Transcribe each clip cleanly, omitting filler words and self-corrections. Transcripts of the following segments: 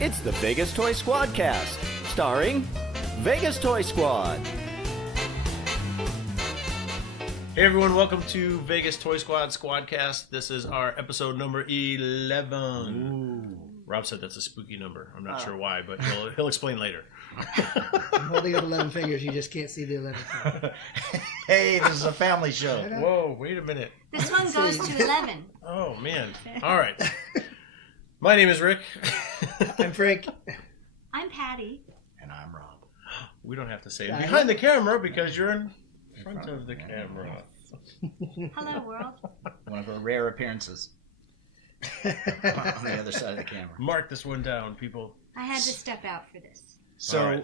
It's the Vegas Toy SquadCast, starring Vegas Toy Squad. Hey everyone, welcome to Vegas Toy Squad SquadCast. This is our episode number 11. Ooh. Rob said that's a spooky number. I'm not sure why, but he'll explain later. I'm holding up 11 fingers. You just can't see the 11. Hey, this is a family show. Whoa, wait a minute. This one goes to 11. Oh, man. All right. My name is Rick. I'm Frank. I'm Patty. And I'm Rob. We don't have to say it behind the camera because you're in front of the camera. Hello, world. One of our rare appearances on the other side of the camera. Mark this one down, people. I had to step out for this. So,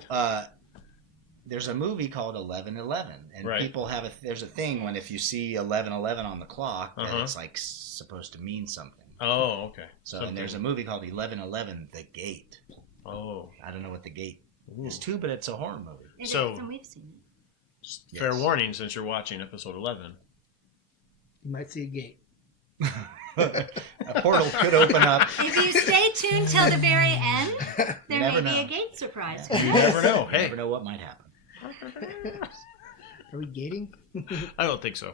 there's a movie called 11:11, and right. people have there's a thing when if you see 11:11 on the clock, that it's like supposed to mean something. Oh, okay. So, and there's a movie called 11:11, The Gate. Oh. I don't know what The Gate is too, but it's a horror movie. It is, and we've seen it. Fair warning, since you're watching episode 11. You might see a gate. A portal could open up. If you stay tuned till the very end, there may never be know. a gate surprise. You never know. You Hey. never know what might happen. Are we gating? I don't think so.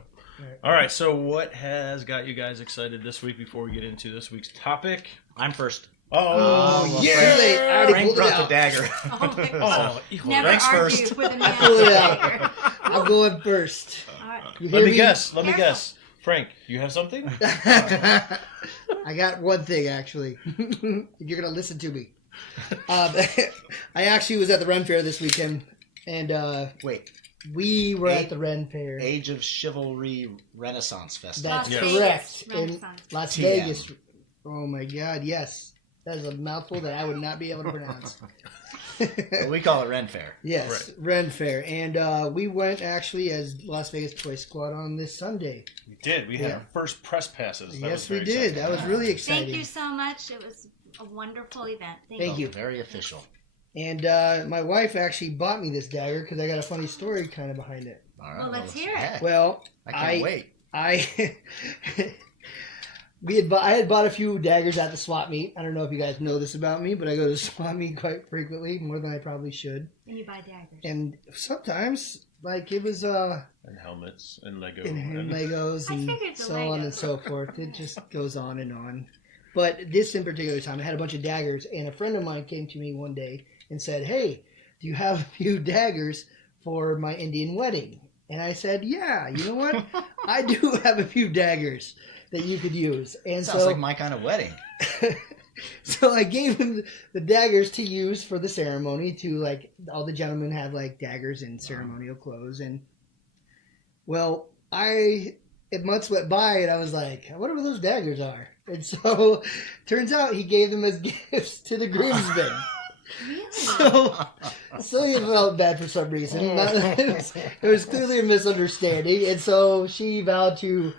All right, so what has got you guys excited this week before we get into this week's topic? I'm first. Oh, yeah! I already Frank pulled it brought out. the dagger. Oh my God. Never Frank's argue first. with a man. I pulled it out. I'm going first. All right. You hear Let me me? guess. Let me Careful. guess. Frank, you have something? I got one thing, actually. You're going to listen to me. I actually was at the Ren Fair this weekend, and Wait. we were at the Ren Fair. Age of Chivalry Renaissance Festival. That's Las correct. Vegas In Renaissance. Las TM. Vegas. Oh my God, yes. That is a mouthful that I would not be able to pronounce. Well, we call it Ren Fair. Yes, Right. Ren Fair. And we went actually as Las Vegas Toy Squad on this Sunday. We did. We had Yeah. our first press passes. That was Yes, we very did. exciting. That was really exciting. Thank you so much. It was a wonderful event. Thank you. Very official. And my wife actually bought me this dagger because I got a funny story kind of behind it. All right. Well, let's hear it. yeah. Well, I can't wait. I I had bought a few daggers at the swap meet. I don't know if you guys know this about me, but I go to the swap meet quite frequently, more than I probably should. And you buy daggers. And sometimes, like, it was And helmets and Lego. and Legos I and figured the so on Legos. and so forth. It just goes on and on. But this in particular time, I had a bunch of daggers, and a friend of mine came to me one day and said, "Hey, do you have a few daggers for my Indian wedding?" And I said, "Yeah, you know what? I do have a few daggers that you could use." And Sounds so, like my kind of wedding. so I gave him the daggers to use for the ceremony. To like all the gentlemen have like daggers in ceremonial clothes, and well, months went by, and I was like, I wonder what those daggers are. And so, turns out he gave them as gifts to the groomsmen. Really? So he felt bad for some reason. It was clearly a misunderstanding, and so she vowed to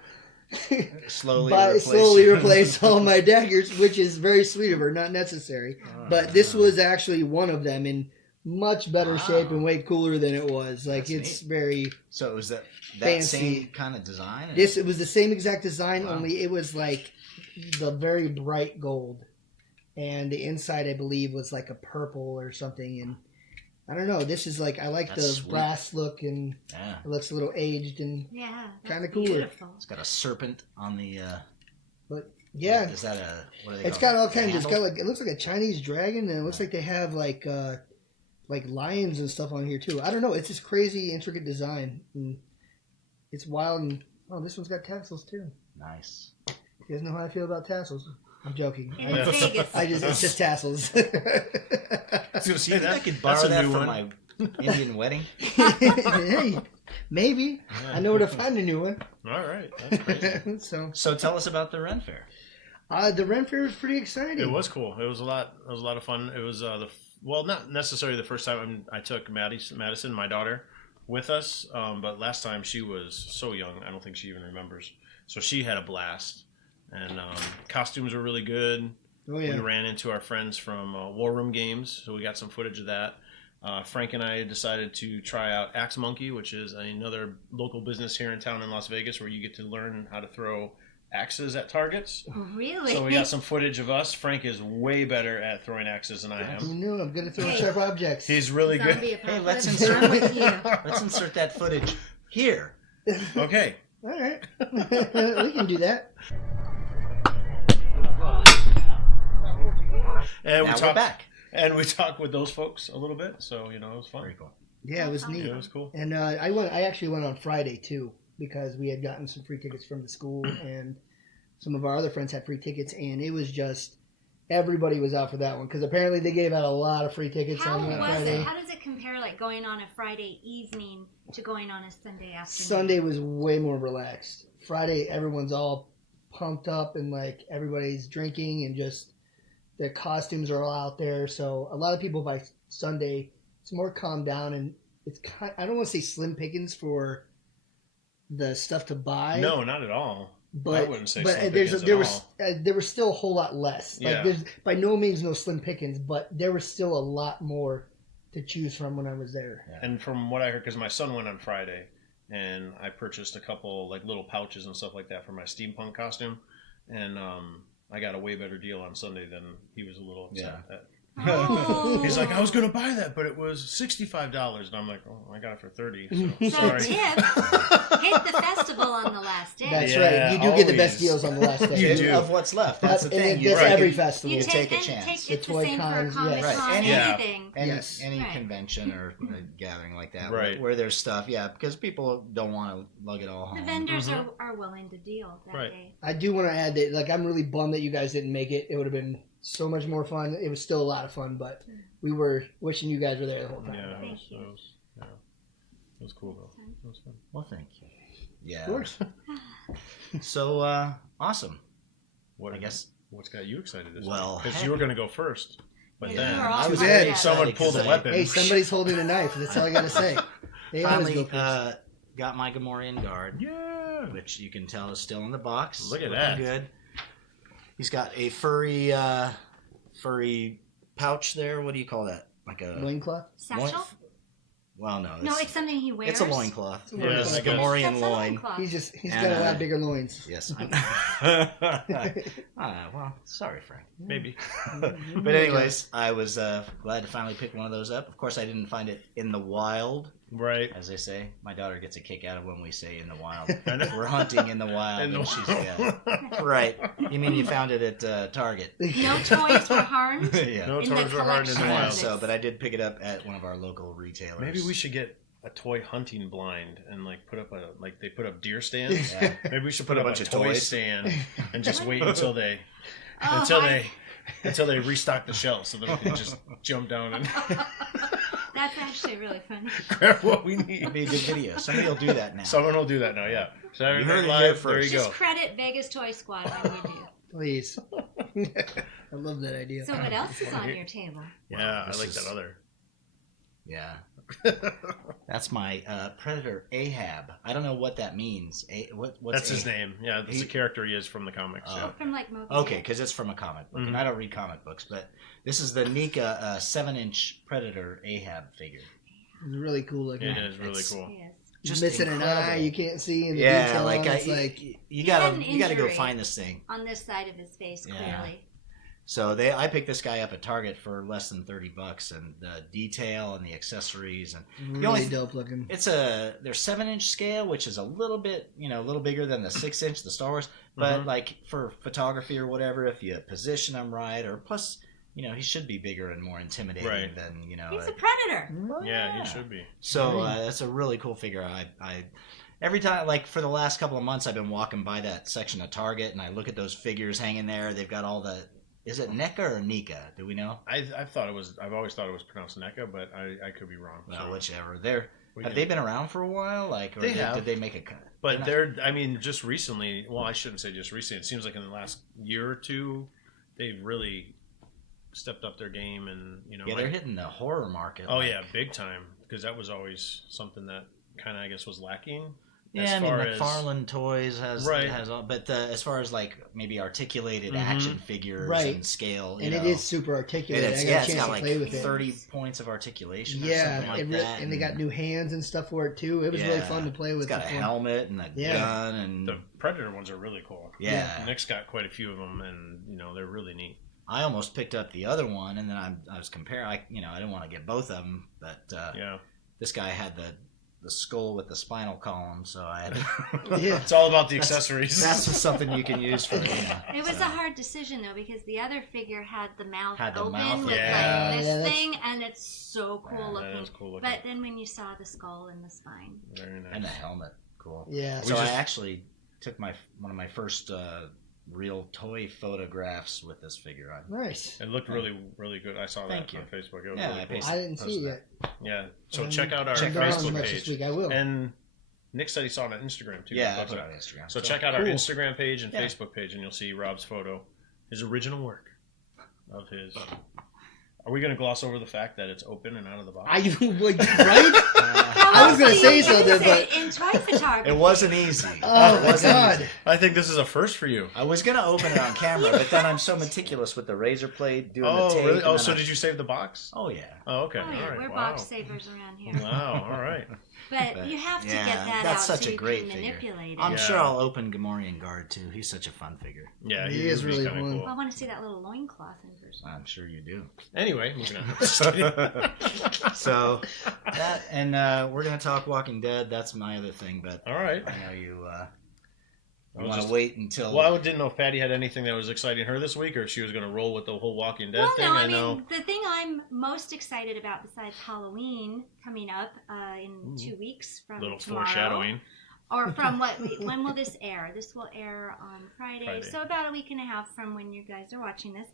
slowly replace all my daggers, which is very sweet of her, not necessary. But this was actually one of them in much better shape and way cooler than it was. Like, That's it's neat. very So it was that fancy. same kind of design? It was the same exact design, Wow. only it was like the very bright gold. And the inside, I believe, was like a purple or something. And I don't know. This is like, I like That's the sweet. brass look, and Yeah. it looks a little aged. And Yeah. that's Kinda cooler. Beautiful. It's got a serpent on the... but yeah, Is that a... What are they it's called? got all kinds. It's Handle? got like, it looks like a Chinese dragon, and it looks like they have like lions and stuff on here too. I don't know. It's this crazy, intricate design. And it's wild. And oh, this one's got tassels too. Nice. You guys know how I feel about tassels? I'm joking. And it's Vegas. It's just tassels. I was gonna Do you think I could borrow that's a that new for one. my Indian wedding? Hey, maybe. I know where to find a new one. All right. That's crazy. So tell us about the Ren Fair. The Ren Fair was pretty exciting. It was cool. It was a lot of fun. It was not necessarily the first time I took Madison, my daughter, with us. But last time she was so young, I don't think she even remembers. So she had a blast, and costumes were really good. Oh yeah. We ran into our friends from War Room Games, so we got some footage of that. Frank and I decided to try out Axe Monkey, which is another local business here in town in Las Vegas where you get to learn how to throw axes at targets. Really? So we got some footage of us. Frank is way better at throwing axes than I Who am. knew? I'm good at throwing sharp objects. He's really good. Zombie Hey, apocalypse. I'm with you. Let's insert that footage here. Okay. All right. We can do that. And Now we we're talk back. And we talked with those folks a little bit. So, it was fun. Very cool. Yeah, it was neat. Yeah, it was cool. And I actually went on Friday too because we had gotten some free tickets from the school, and some of our other friends had free tickets, and it was just everybody was out for that one because apparently they gave out a lot of free tickets How on that was Friday. it? How does it compare, like going on a Friday evening to going on a Sunday afternoon? Sunday was way more relaxed. Friday, everyone's all pumped up and like everybody's drinking and just their costumes are all out there. So a lot of people by Sunday, it's more calmed down and it's I don't want to say slim pickings for the stuff to buy. No, not at all. But, I wouldn't say but slim there's pickings there at was there was still a whole lot less. Like Yeah. there's by no means no slim pickings, but there was still a lot more to choose from when I was there. And from what I heard, because my son went on Friday, and I purchased a couple like little pouches and stuff like that for my steampunk costume, and I got a way better deal on Sunday than he was a little upset at. Oh. He's like, I was gonna buy that, but it was $65, and I'm like, oh, I got it for $30. So So sorry. tip, hit the festival on the last day. That's Yeah, right. You do get the best always. deals on the last day. You And do. Of what's left. That's the And thing. that's Right. every festival. You take a and chance. It's The the toy same for a cons, Comic yes. Con, Right. Yeah. anything. Yes. Any Right. convention or gathering like that, Right. where there's stuff, because people don't want to lug it all home. The vendors Mhm. are willing to deal that Right. day. I do want to add that, like, I'm really bummed that you guys didn't make it. It would have been so much more fun. It was still a lot of fun, but we were wishing you guys were there the whole time. Yeah, it Thank was, you. it was cool though. It was fun. Well, thank you. Yeah. Of course. So awesome. What I guess. What's got you excited this Well, because heck. you were going to go first, but Yeah, then you were all I was Too very bad. excited someone 'cause pulled a I weapon. Hey, somebody's holding a knife. That's all I got to say. They always Finally go first. got my Gamorrean guard, Yeah. which you can tell is still in the box. Look at Looking that. Good. He's got a furry pouch there. What do you call that? Like a Loincloth? Satchel? Well, no. No, it's something he wears. It's a loincloth. Yeah, It's I a guess. Gamorrean That's a loin. loincloth. He's And, got a lot bigger loins. Yes. Well, sorry, Frank. Maybe. But anyways, I was glad to finally pick one of those up. Of course, I didn't find it in the wild, Right. as they say. My daughter gets a kick out of when we say in the wild. I know. We're hunting in the wild. And And she's right. You mean you found it at Target? No toys were harmed. Yeah. No In the toys were hard in the collection. wild. So, but I did pick it up at one of our local retailers. Maybe we should get a toy hunting blind and like put up they put up deer stands. Yeah. Maybe we should Put put a up bunch a of toy toys. stand and just wait until they Oh, until they restock the shelves so that we can just jump down and That's actually really funny. grab what we need. It'd be a good video. Somebody will do that now. Someone will do that now. Yeah. Saturday You heard Night it here Live. There you first. go. Just credit Vegas Toy Squad when you do. Please. I love that idea. So what else is on your table? Yeah, I This like is- that other. Yeah. That's my Predator Ahab. I don't know what that means. What's That's his name. Yeah, that's He- the character he is from the comics. Oh. Yeah. From like Moby Okay, Dick. because it's from a comic book, Mhm. and I don't read comic books, but this is the Nika 7-inch Predator Ahab figure. It's really cool looking. It is really It's- cool. Yes. He's Just missing incredible. an eye you can't see in the Yeah, detail. like on it. I, It's like you had gotta an you gotta go injury. find this thing. On this side of his face, Yeah. clearly. So I picked this guy up at Target for less than $30, and the detail and the accessories, and really only- dope looking. they're 7-inch scale, which is a little bit a little bigger than the 6-inch, the Star Wars. But Mhm. like for photography or whatever, if you position him right, or plus he should be bigger and more intimidating Right. than He's a predator. Yeah, he should be. So that's a really cool figure. I every time, like for the last couple of months, I've been walking by that section of Target, and I look at those figures hanging there. They've got all the. Is it NECA or Nika? Do we know? I've always thought it was pronounced NECA, but I could be wrong. Well, So whichever. we Have can- they been around for a while? Like, or They did, have. did they make a cut? But I mean, just recently. Well, I shouldn't say just recently. It seems like in the last year or two, they've really stepped up their game, and Yeah, they're hitting the horror market. Oh like- yeah, big time. Because that was always something that kind of I guess was lacking. As Yeah, I mean, far as- McFarlane Toys Right. has all, but as far as like maybe articulated Mhm. action figures Right. and scale, And you it know, is super articulated. it's, I got yeah, a it's chance got to like play with it. 30 points of articulation or Yeah, something like that. and they got new hands and stuff for it too. It was really fun to play with. It's got a before. helmet and a Yeah. gun and The Predator ones are really cool. yeah. Nick's got quite a few of them, and they're really neat. I almost picked up the other one, and then I was comparing. I didn't want to get both of them, but Yeah, this guy had the skull with the spinal column, so I had. Yeah. it's all about the accessories. That's just something you can use for. It was a hard decision though because the other figure had the mouth Had the open mouth, with yeah. like this Yeah, that's- thing, and it's so cool That looking. is cool looking. But then when you saw the skull and the spine, Very nice. And the helmet, cool. Yeah. So We I just- actually took one of my first real toy photographs with this figure on. Nice. It looked really, really good. I saw Thank that you. on Facebook. It was Yeah, really I cool. pasted- I didn't see it yet. Yeah. So Um, check out our Check it out Facebook much page. this week. I will. And Nick said he saw it on Instagram too. Yeah, He I posted put it it. on Instagram. So check out our Cool. Instagram page and Yeah. Facebook page, and you'll see Rob's photo, his original work of his. Are we going to gloss over the fact that it's open and out of the box? I like, right? I was gonna say something, but in toy photography, It wasn't easy. oh It my wasn't god. easy. I think this is a first for you. I was gonna open it on camera, but then I'm so meticulous with the razor blade doing the Oh, tape. really? and Oh, then so I- did you save the box? Oh yeah. Oh, okay. Oh, yeah, All right. we're Wow. box savers around here. Wow. All right. But you have to Yeah, get that that's out such so a you great can figure. manipulate it. I'm Yeah. sure I'll open Gamorrean Guard too. He's such a fun figure. Yeah, He he is is really kind of fun. cool. I want to see that little loincloth in person. I'm sure you do. Anyway, moving on. Just kidding. So that, and we're gonna talk Walking Dead. That's my other thing, but All right. I know you. I was Want to just- wait until. Well, I didn't know if Patty had anything that was exciting her this week, or if she was going to roll with the whole Walking Dead Well, thing. no, I I know. mean, the thing I'm most excited about besides Halloween coming up in 2 weeks from Little tomorrow, foreshadowing. or from when will this air? This will air on Friday, Friday. so about a week and a half from when you guys are watching this.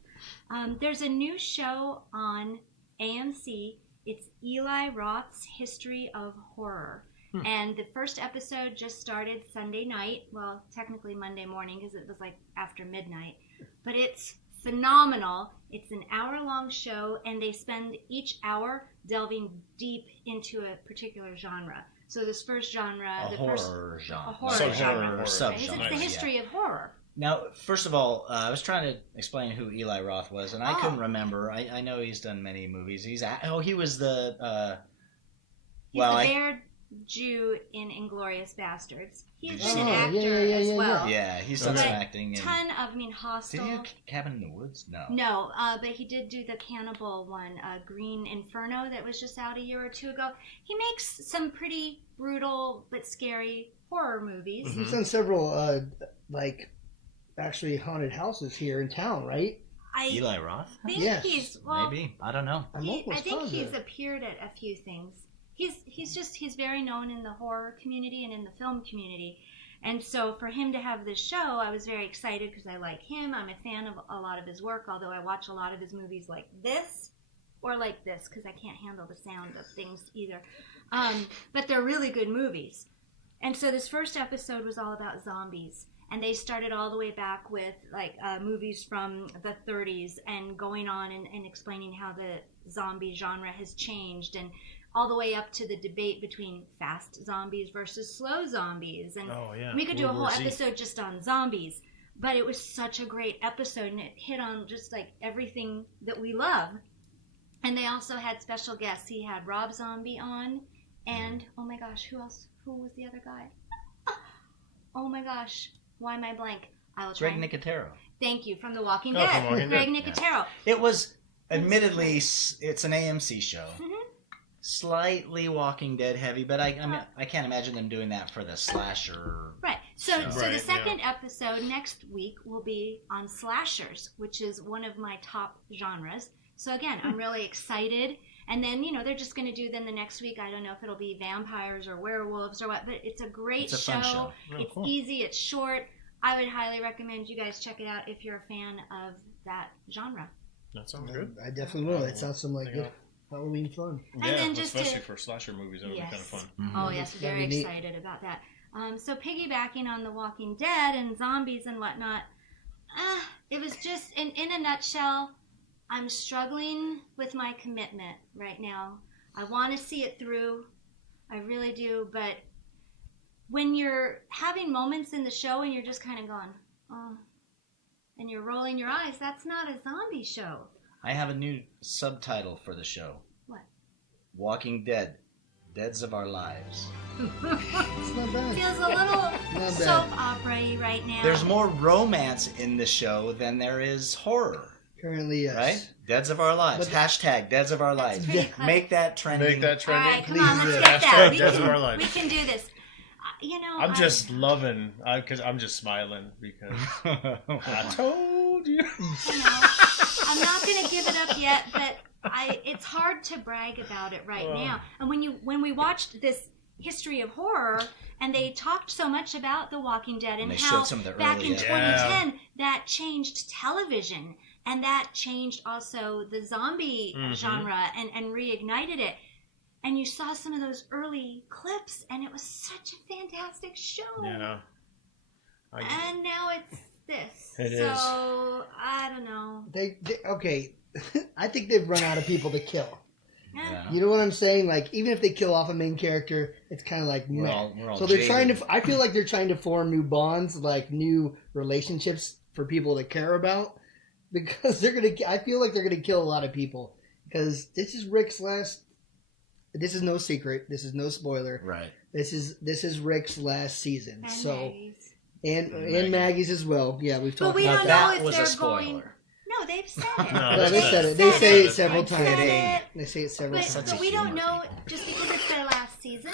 There's a new show on AMC. It's Eli Roth's History of Horror. And the first episode just started Sunday night. Well, technically Monday morning because it was like after midnight. But it's phenomenal. It's an hour-long show, and they spend each hour delving deep into a particular genre. So this first genre, a the horror first genre. a horror Subgenre, genre. horror. Subgenre, It's Nice. the history of horror. Now, first of all, I was trying to explain who Eli Roth was, and I couldn't remember. I know he's done many movies. He was the. He's well, the I- Bear Jew in Inglourious Bastards. He's Oh, been an yeah, actor yeah, as yeah, well. Yeah, he's done But some acting. And, Ton of, did he Hostel. do Cabin in the Woods? No. No, but he did do the cannibal one, Green Inferno, that was just out a year or two ago. He makes some pretty brutal but scary horror movies. Mhm. He's done several like actually haunted houses here in town, right? I Eli Roth? think Yes, he's well. Maybe. I don't know. I'm I almost think he's positive. appeared at a few things. He's very known in the horror community and in the film community. And so for him to have this show, I was very excited because I like him. I'm a fan of a lot of his work, although I watch a lot of his movies like this or like this because I can't handle the sound of things either. But they're really good movies. And so this first episode was all about zombies. And they started all the way back with like movies from the 30s and going on and explaining how the zombie genre has changed, and all the way up to the debate between fast zombies versus slow zombies. And Oh, yeah. we could do a World whole War Z. episode just on zombies, but it was such a great episode and it hit on just like everything that we love. And they also had special guests. He had Rob Zombie on, and oh my gosh, who else? Who was the other guy? Oh my gosh, why am I blank? I will try. Greg Nicotero. Thank you, from The Walking Oh, Dead. from Walking Greg Dead. Nicotero. It was, admittedly, it's an AMC show. Mhm. Slightly Walking Dead heavy, but I mean, I can't imagine them doing that for the slasher. Right. So Right, the yeah. second episode next week will be on slashers, which is one of my top genres. So again, I'm really excited. And then, they're just going to do then the next week. I don't know if it'll be vampires or werewolves or what, but it's a great It's a fun show. Oh, It's cool. easy. It's short. I would highly recommend you guys check it out if you're a fan of that genre. That sounds good. I definitely will. It sounds some like Yeah. good Halloween fun. And Yeah, then just especially to- for slasher movies, that would be kind of Yes. fun. Oh, yes, That'd very be neat. excited about that. So piggybacking on The Walking Dead and zombies and whatnot, it was just, in a nutshell, I'm struggling with my commitment right now. I want to see it through. I really do, but when you're having moments in the show and you're just kind of going, oh, and you're rolling your eyes, that's not a zombie show. I have a new subtitle for the show. What? Walking Dead. Deads of Our Lives. It's not bad. Feels a little Not soap bad. opera-y right now. There's more romance in the show than there is horror. Currently, yes. Right? Deads of Our Lives. But- Hashtag Deads of Our Lives. pretty clever. Make that trending. Make that All trending. right, come Please on, do. let's get that. Hashtag We Deads can, of Our Lives. we can do this. I'm just loving, because I'm just smiling because I told you. I'm not going to give it up yet, but it's hard to brag about it right now. And when we watched this history of horror, and they talked so much about The Walking Dead and they how showed some of the back early in episodes. 2010 that changed television, and that changed also the zombie genre and reignited it. And you saw some of those early clips, and it was such a fantastic show. Yeah. And now it's this. It so, is. I don't know. They okay. I think they've run out of people to kill. Yeah. You know what I'm saying? Like, even if they kill off a main character, it's kind of like We're meh. all So they're jaded. trying to. I feel like they're trying to form new bonds, like new relationships for people to care about, because they're gonna. I feel like they're gonna kill a lot of people because this is Rick's last. This is no secret. This is no spoiler. Right. This is Rick's last season. And So Maggie's. and Maggie's as well. Yeah, we've But talked we about don't that. know That if was they're a spoiler. going. No, they've said it. No, No, they said it. They said say it. it several They times. said it. They say it several But, times. but we don't humor, know people. just because it's their last season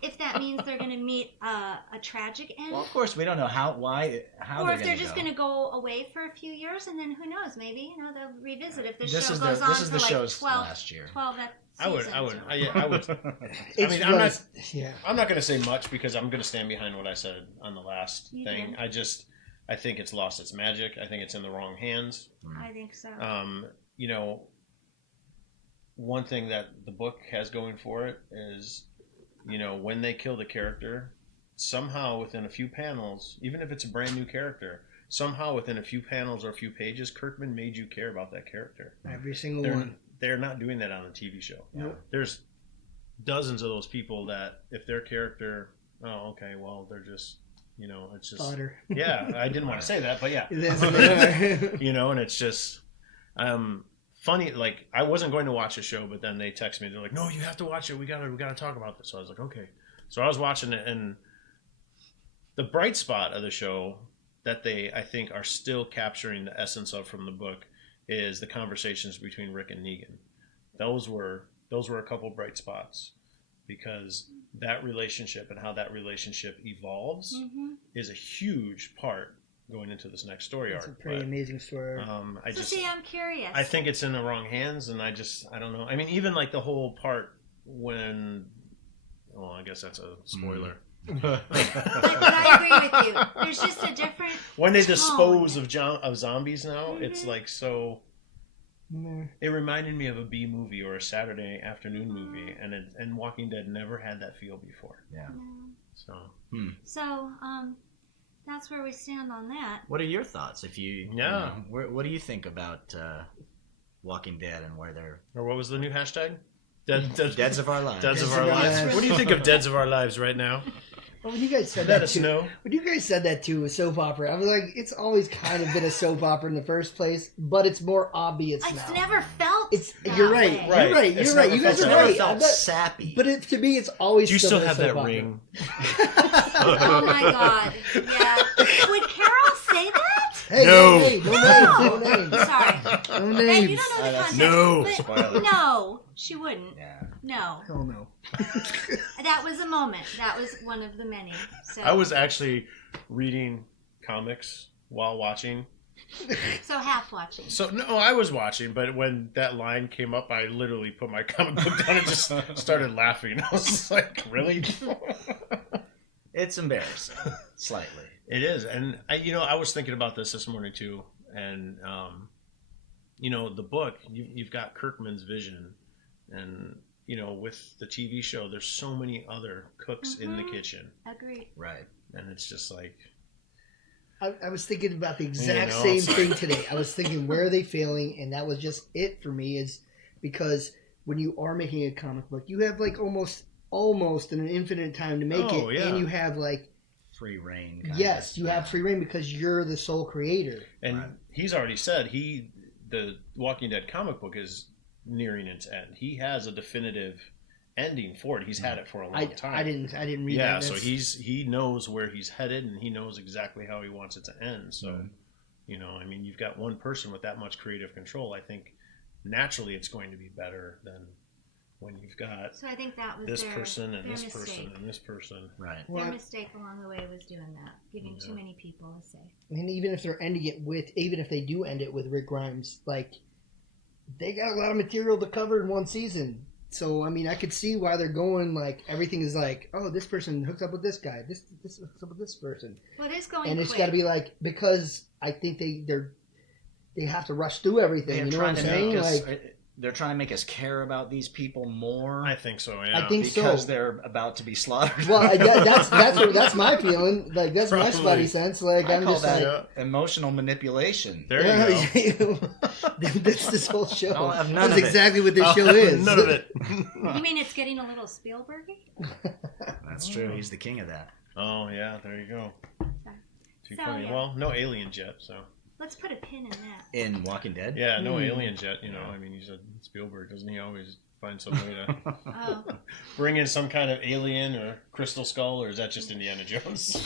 if that means they're going to meet a tragic end, Well, of course, we don't know how or if they're just go. going to go away for a few years, and then who knows? Maybe they'll revisit if the This show is goes the on this is for the like show's 12 last year. 12 I would. seasons I or- would. It's I'm not. runs- Yeah. I'm not going to say much because I'm going to stand behind what I said on the last You thing. did. I think it's lost its magic. I think it's in the wrong hands. I think so. You know, one thing that the book has going for it is, you know, when they kill the character, somehow within a few panels, even if it's a brand new character, somehow within a few panels or a few pages, Kirkman made you care about that character. Every single They're, one. they're not doing that on a TV show. Nope. There's dozens of those people that if their character, oh, okay, well, they're just, you know, it's just, Fodder. yeah, I didn't want to say that, but yeah. That's what they are. You know, and it's just funny. Like, I wasn't going to watch the show, but then they text me. They're like, "No, you have to watch it. We gotta talk about this." So I was like, "Okay." So I was watching it, and the bright spot of the show that they, I think, are still capturing the essence of from the book is the conversations between Rick and Negan. Those were a couple bright spots because that relationship and how that relationship evolves is a huge part going into this next story It's a arc. pretty But, amazing story. So see, I'm curious. I think it's in the wrong hands, and I don't know. I mean, even like the whole part when, well, I guess that's a spoiler. but I agree with you. There's just a different When they tone. dispose of zombies now, it's like so. Meh. It reminded me of a B movie or a Saturday afternoon movie, and Walking Dead never had that feel before. Yeah. So So, that's where we stand on that. What are your thoughts? If you, Yeah. what do you think about Walking Dead and where they're or what was the new hashtag? Deads of Our Lives? Deads of Deads Our of Our Lives. Lives. What do you think of Deads of Our Lives right now? Well, when you guys said Let that us too, know. when you guys said that too, with soap opera, I was like, it's always kind of been a soap opera in the first place, but it's more obvious now. I've never felt It's that you're right. way. Right. You're right. It's You're right. never You guys felt are that. right. Never felt I'm not- sappy. But to me, it's always. Do you still been a have soap that opera. ring? Oh my god. Yeah. Would Carol say that? Hey, No. no names. Sorry. No And names. you don't know the that's- context. No. But Spoiler. no, she wouldn't. Yeah. No. Hell no. That was a moment. That was one of the many. So, I was actually reading comics while watching. so half watching. So no, I was watching, but when that line came up, I literally put my comic book down and just started laughing. I was just like, "Really?" It's embarrassing, slightly. It is, and I was thinking about this morning too, and the book you've got Kirkman's vision, and with the TV show, there's so many other cooks in the kitchen, Agreed. Right. and it's just like, I was thinking about the exact You know, same it's like- thing today. I was thinking, where are they failing? And that was just it for me, is because when you are making a comic book, you have like almost almost an infinite time to make Oh, it, yeah. and you have like Free reign. Kinda. yes, you have free reign because you're the sole creator. And Right. he's already said the Walking Dead comic book is nearing its end. He has a definitive ending for it. He's had it for a long time. I didn't read Yeah, that. so he knows where he's headed, and he knows exactly how he wants it to end. So, you know, I mean, you've got one person with that much creative control. I think naturally it's going to be better than when you've got So I think that was this their, person and their this mistake. person and this person. Right. Well, Their mistake along the way was doing that, giving too many people a say. and even if they're ending it with, even if they do end it with Rick Grimes, like they got a lot of material to cover in one season. So I mean, I could see why they're going like everything is like, oh, this person hooks up with this guy, this hooks up with this person, Well, it is going and it's quick. got to be like because I think they have to rush through everything. They're You know what I'm trying to saying? make us. Like They're trying to make us care about these people more. I think so, yeah. I think because so. they're about to be slaughtered. Well, that's my feeling. Like that's my Probably. spidey sense. Like I I'm call just that like. emotional manipulation. There you go. That's this whole show. I'll have none That's of it. exactly what this show is. None of it. You mean it's getting a little Spielbergy? That's true. He's the king of that. Oh, yeah, there you go. Too So, funny. yeah. Well, no aliens yet, so. Let's put a pin in that. In Walking Dead? Yeah, no aliens yet, you know. I mean, he said Spielberg, doesn't he always find some way to Oh, bring in some kind of alien or crystal skull, or is that just Indiana Jones?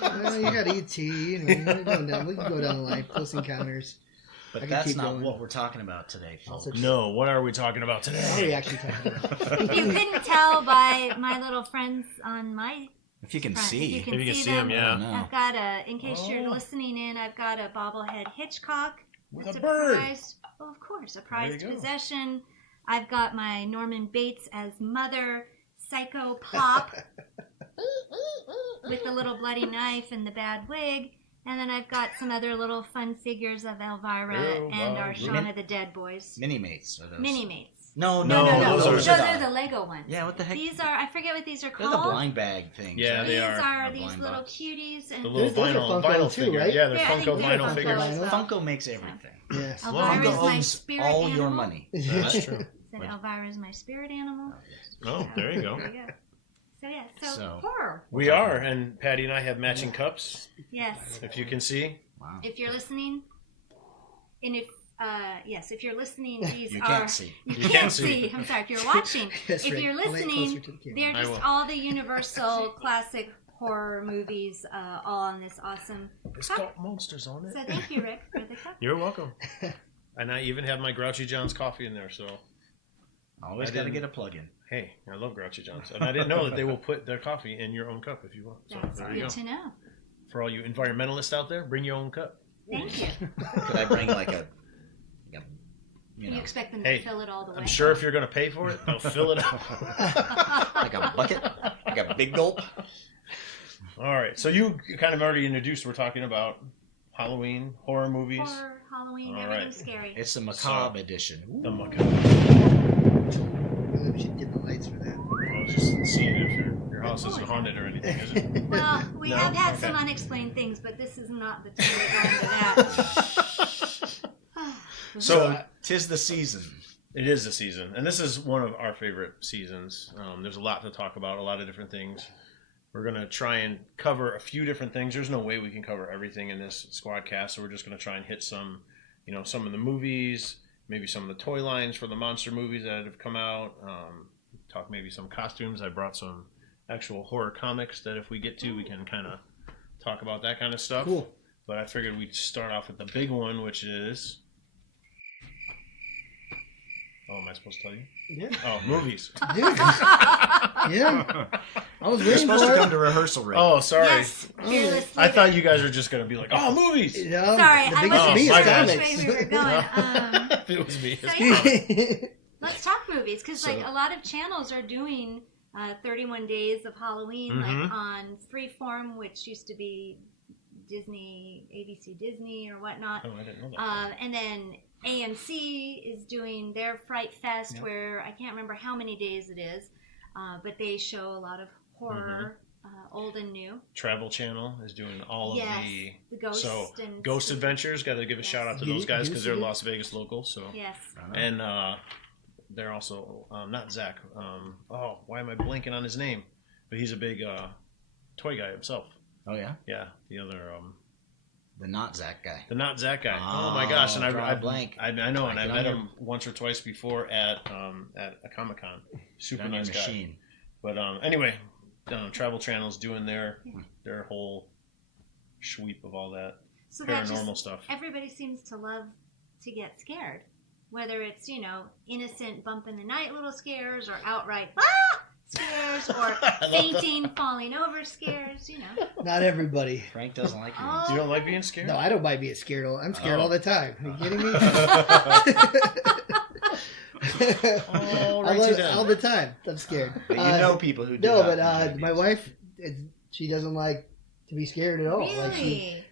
Well, you got ET. You know, we're going down. We can go down the line. Close Encounters. I But can that's keep not going. what we're talking about today, folks. Also- No, what are we talking about What are we today? actually talking about? if you couldn't tell by my little friends on my If you can front, see. if you If you can see them, him, yeah. I don't know. I've got a, in case Oh. you're listening in, I've got a bobblehead Hitchcock. With That's a bird. Prized, well, of course, a prized you go. possession. I've got my Norman Bates as Mother, Psycho Pop, with the little bloody knife and the bad wig. And then I've got some other little fun figures of Elvira and our Shaun of the Dead boys. Mini-mates are those. Mini-mates. No, No, those Those are- are the Lego ones. Yeah, what the heck? These are, I forget what these are They're the called. blind bag things. Yeah, right? they These are. are Or these blind little box. cuties. And The little Those are vinyl, Funko vinyl too, figure. right? Yeah, they're Yeah, I think Funko they're vinyl Funko figures. as well. Funko makes everything. Yes. Elvira Funko is my owns spirit all animal. your money. That's true. Said Elvira is my spirit animal. Oh, there you go. There you go. So yeah, So- horror. We are, and Patty and I have matching cups, Yes. if you can see. Wow. If you're listening, and if you're listening, these You are can't see. You You can't can't see. see. I'm sorry. If you're watching, That's if right. you're I'll lay it listening, closer to the camera. they're I just will. all the Universal classic horror movies, all on this awesome. It's cup. got monsters on So it. thank you, Rick, for the cup. You're welcome. And I even have my Grouchy John's coffee in there, so Always I got to didn't- get a plug in. hey, I love Grouchy John's. And I didn't know that they will put their coffee in your own cup if you want. So That's there you good go. to know. For all you environmentalists out there, bring your own cup. Thank you. Could I bring like a you You know, expect them Hey, to fill it all the way? I'm sure if you're going to pay for it, they'll fill it up. like a bucket, like a big gulp? All right. So you kind of already introduced, we're talking about Halloween, horror movies. Horror, Halloween, All everything's right. scary. It's the macabre edition. The macabre. Maybe we should dim the lights for that. I was just seeing if your house isn't haunted or anything, is it? Well, we No? have had some Okay. unexplained things, but this is not the time to go into that. So 'tis the season. it is the season, and this is one of our favorite seasons. There's a lot to talk about, a lot of different things. We're going to try and cover a few different things. There's no way we can cover everything in this SquadCast, so we're just going to try and hit some of the movies, maybe some of the toy lines for the monster movies that have come out. Talk maybe some costumes. I brought some actual horror comics that if we get to, we can kind of talk about that kind of stuff. Cool. But I figured we'd start off with the big one, which is... Oh, am I supposed to tell you? Yeah. Oh, movies. Dude. Yeah. I was You're waiting supposed for to it. come to rehearsal, Rick. Oh, sorry. Yes, fearless I leader. thought you guys were just going to be like, oh, movies! Yeah, Sorry, the I biggest wasn't me sure is bad. which comics. way we were going. If it was me. So, it's yeah. fine. Let's talk movies, because So- like a lot of channels are doing 31 Days of Halloween, like Mhm. on Freeform, which used to be Disney, ABC Disney or whatnot. Oh, I didn't know that. And then AMC is doing their Fright Fest, where I can't remember how many days it is, but they show a lot of horror, old and new. Travel Channel is doing all Yes, of the... the Ghost So, and Ghost Adventures, got to give a shout out to those guys because they're Las Vegas local. So, Yes. and they're also not Zach. Why am I blanking on his name? But he's a big toy guy himself. Oh yeah, Yeah, the other the not Zach guy. the not Zach guy. Oh my gosh! And draw I a blank. I know, and I Blank met on him once or twice before at a Comic-Con. Super On your nice guy. machine. But anyway, Travel Channel's doing their whole sweep of all that So that paranormal just, stuff. everybody seems to love to get scared. Whether it's, innocent bump in the night little scares or outright scares or fainting, falling over scares, Not everybody. Frank doesn't like you. Oh. You don't like being scared? No, I don't mind being scared. I'm scared all the time. Are you kidding me? All the time. I'm scared. But you know people who do No, not but enjoy my being wife, she doesn't like to be scared at all. Like Really?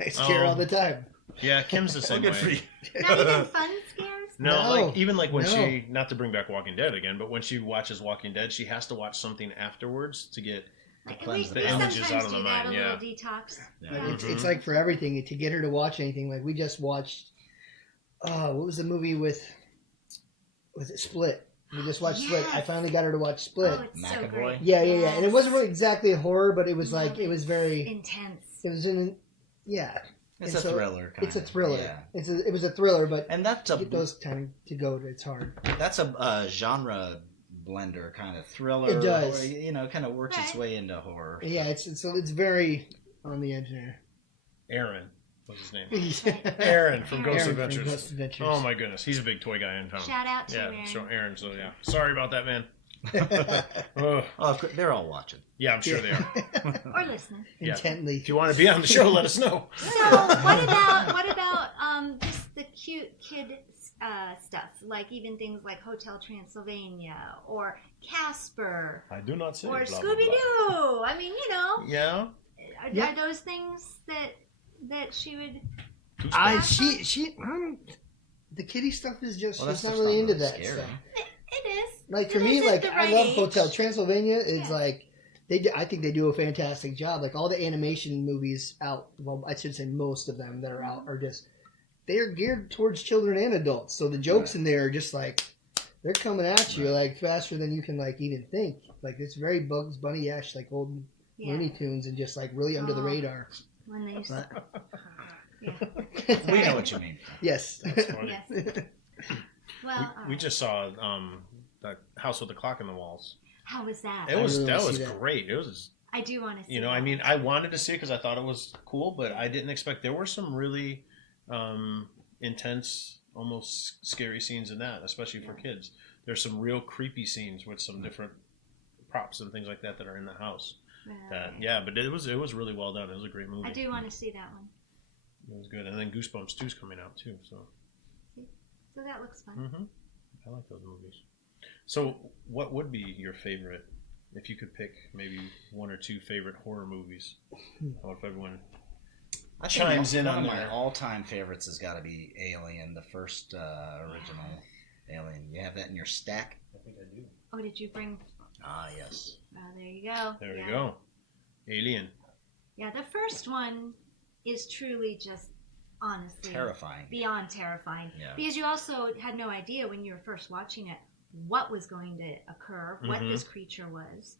I scare her all the time. Yeah, Kim's the Well, same good way. for you. Not even fun scares? No, No. like when No. she, not to bring back Walking Dead again, but when she watches Walking Dead, she has to watch something afterwards to get. Like, cleanse we the sometimes images out of do the that, mind, a yeah. little detox. Yeah. Yeah. It's like for everything to get her to watch anything. Like we just watched. What was the movie with? Was it Split? We just watched Split. I Yes. finally got her to watch Split. Oh, it's so McAvoy? great. Yeah. And it wasn't Yes. really exactly a horror, but it was like No, it was it's very. intense. It was in. Yeah. It's And a so thriller. It's a kinda. thriller. Yeah. It was a thriller, but And that's to a get those time to go, it's hard. genre blender kind of thriller. It does. Or, kind of works its Right. way into horror. Yeah, it's very on the edge there. Aaron, what's his name? Aaron Aaron from Ghost from Adventures. Ghost Adventures. Oh my goodness, he's a big toy guy in town. Shout out to yeah, Aaron. so Aaron. So yeah, sorry about that, man. Oh, of course, they're all watching. Yeah, I'm sure they are. Or listening. Yeah. Intently. If you want to be on the show, let us know. So what about just the cute kid stuff, like even things like Hotel Transylvania or Casper I do not say. or blah, blah, Scooby blah. Doo? I mean, Yeah. are those things that she would? She the kitty stuff is just Well, she's that's not just really not into really that scary. stuff. It is. Like It for me, is at like the I right love age. Hotel Transylvania. It's Yeah. like I think they do a fantastic job. Like all the animation movies out, well, I should say most of them that are out are just they're geared towards children and adults. So the jokes in there are just like they're coming at you like faster than you can like even think. Like it's very Bugs Bunny-ish, like old Yeah. Looney Tunes, and just like really under the Oh. radar. When they used to. Yeah. We know what you mean. Yes. That's funny. Yes. Well, We just saw that House with the Clock in the Walls. how was that? It was really that wanna was see that. great. It was I do want to see. I that. mean, I wanted to see it because I thought it was cool, but I didn't expect there were some really intense, almost scary scenes in that, especially for kids. There's some real creepy scenes with some different props and things like that are in the house. That but it was really well done. It was a great movie. I do want to see that one. It was good, and then Goosebumps 2's coming out too. So So that looks fun. I like those movies. So what would be your favorite? If you could pick maybe one or two favorite horror movies, how if everyone I think chimes in one on of my there? all-time favorites has got to be Alien, the first original Alien. You have that in your stack? I think I do. Oh, did you bring? Ah, yes. There you go. There Yeah. you go. Alien. Yeah, the first one is truly just honestly Terrifying. beyond terrifying. Yeah. Because you also had no idea when you were first watching it what was going to occur, what this creature was.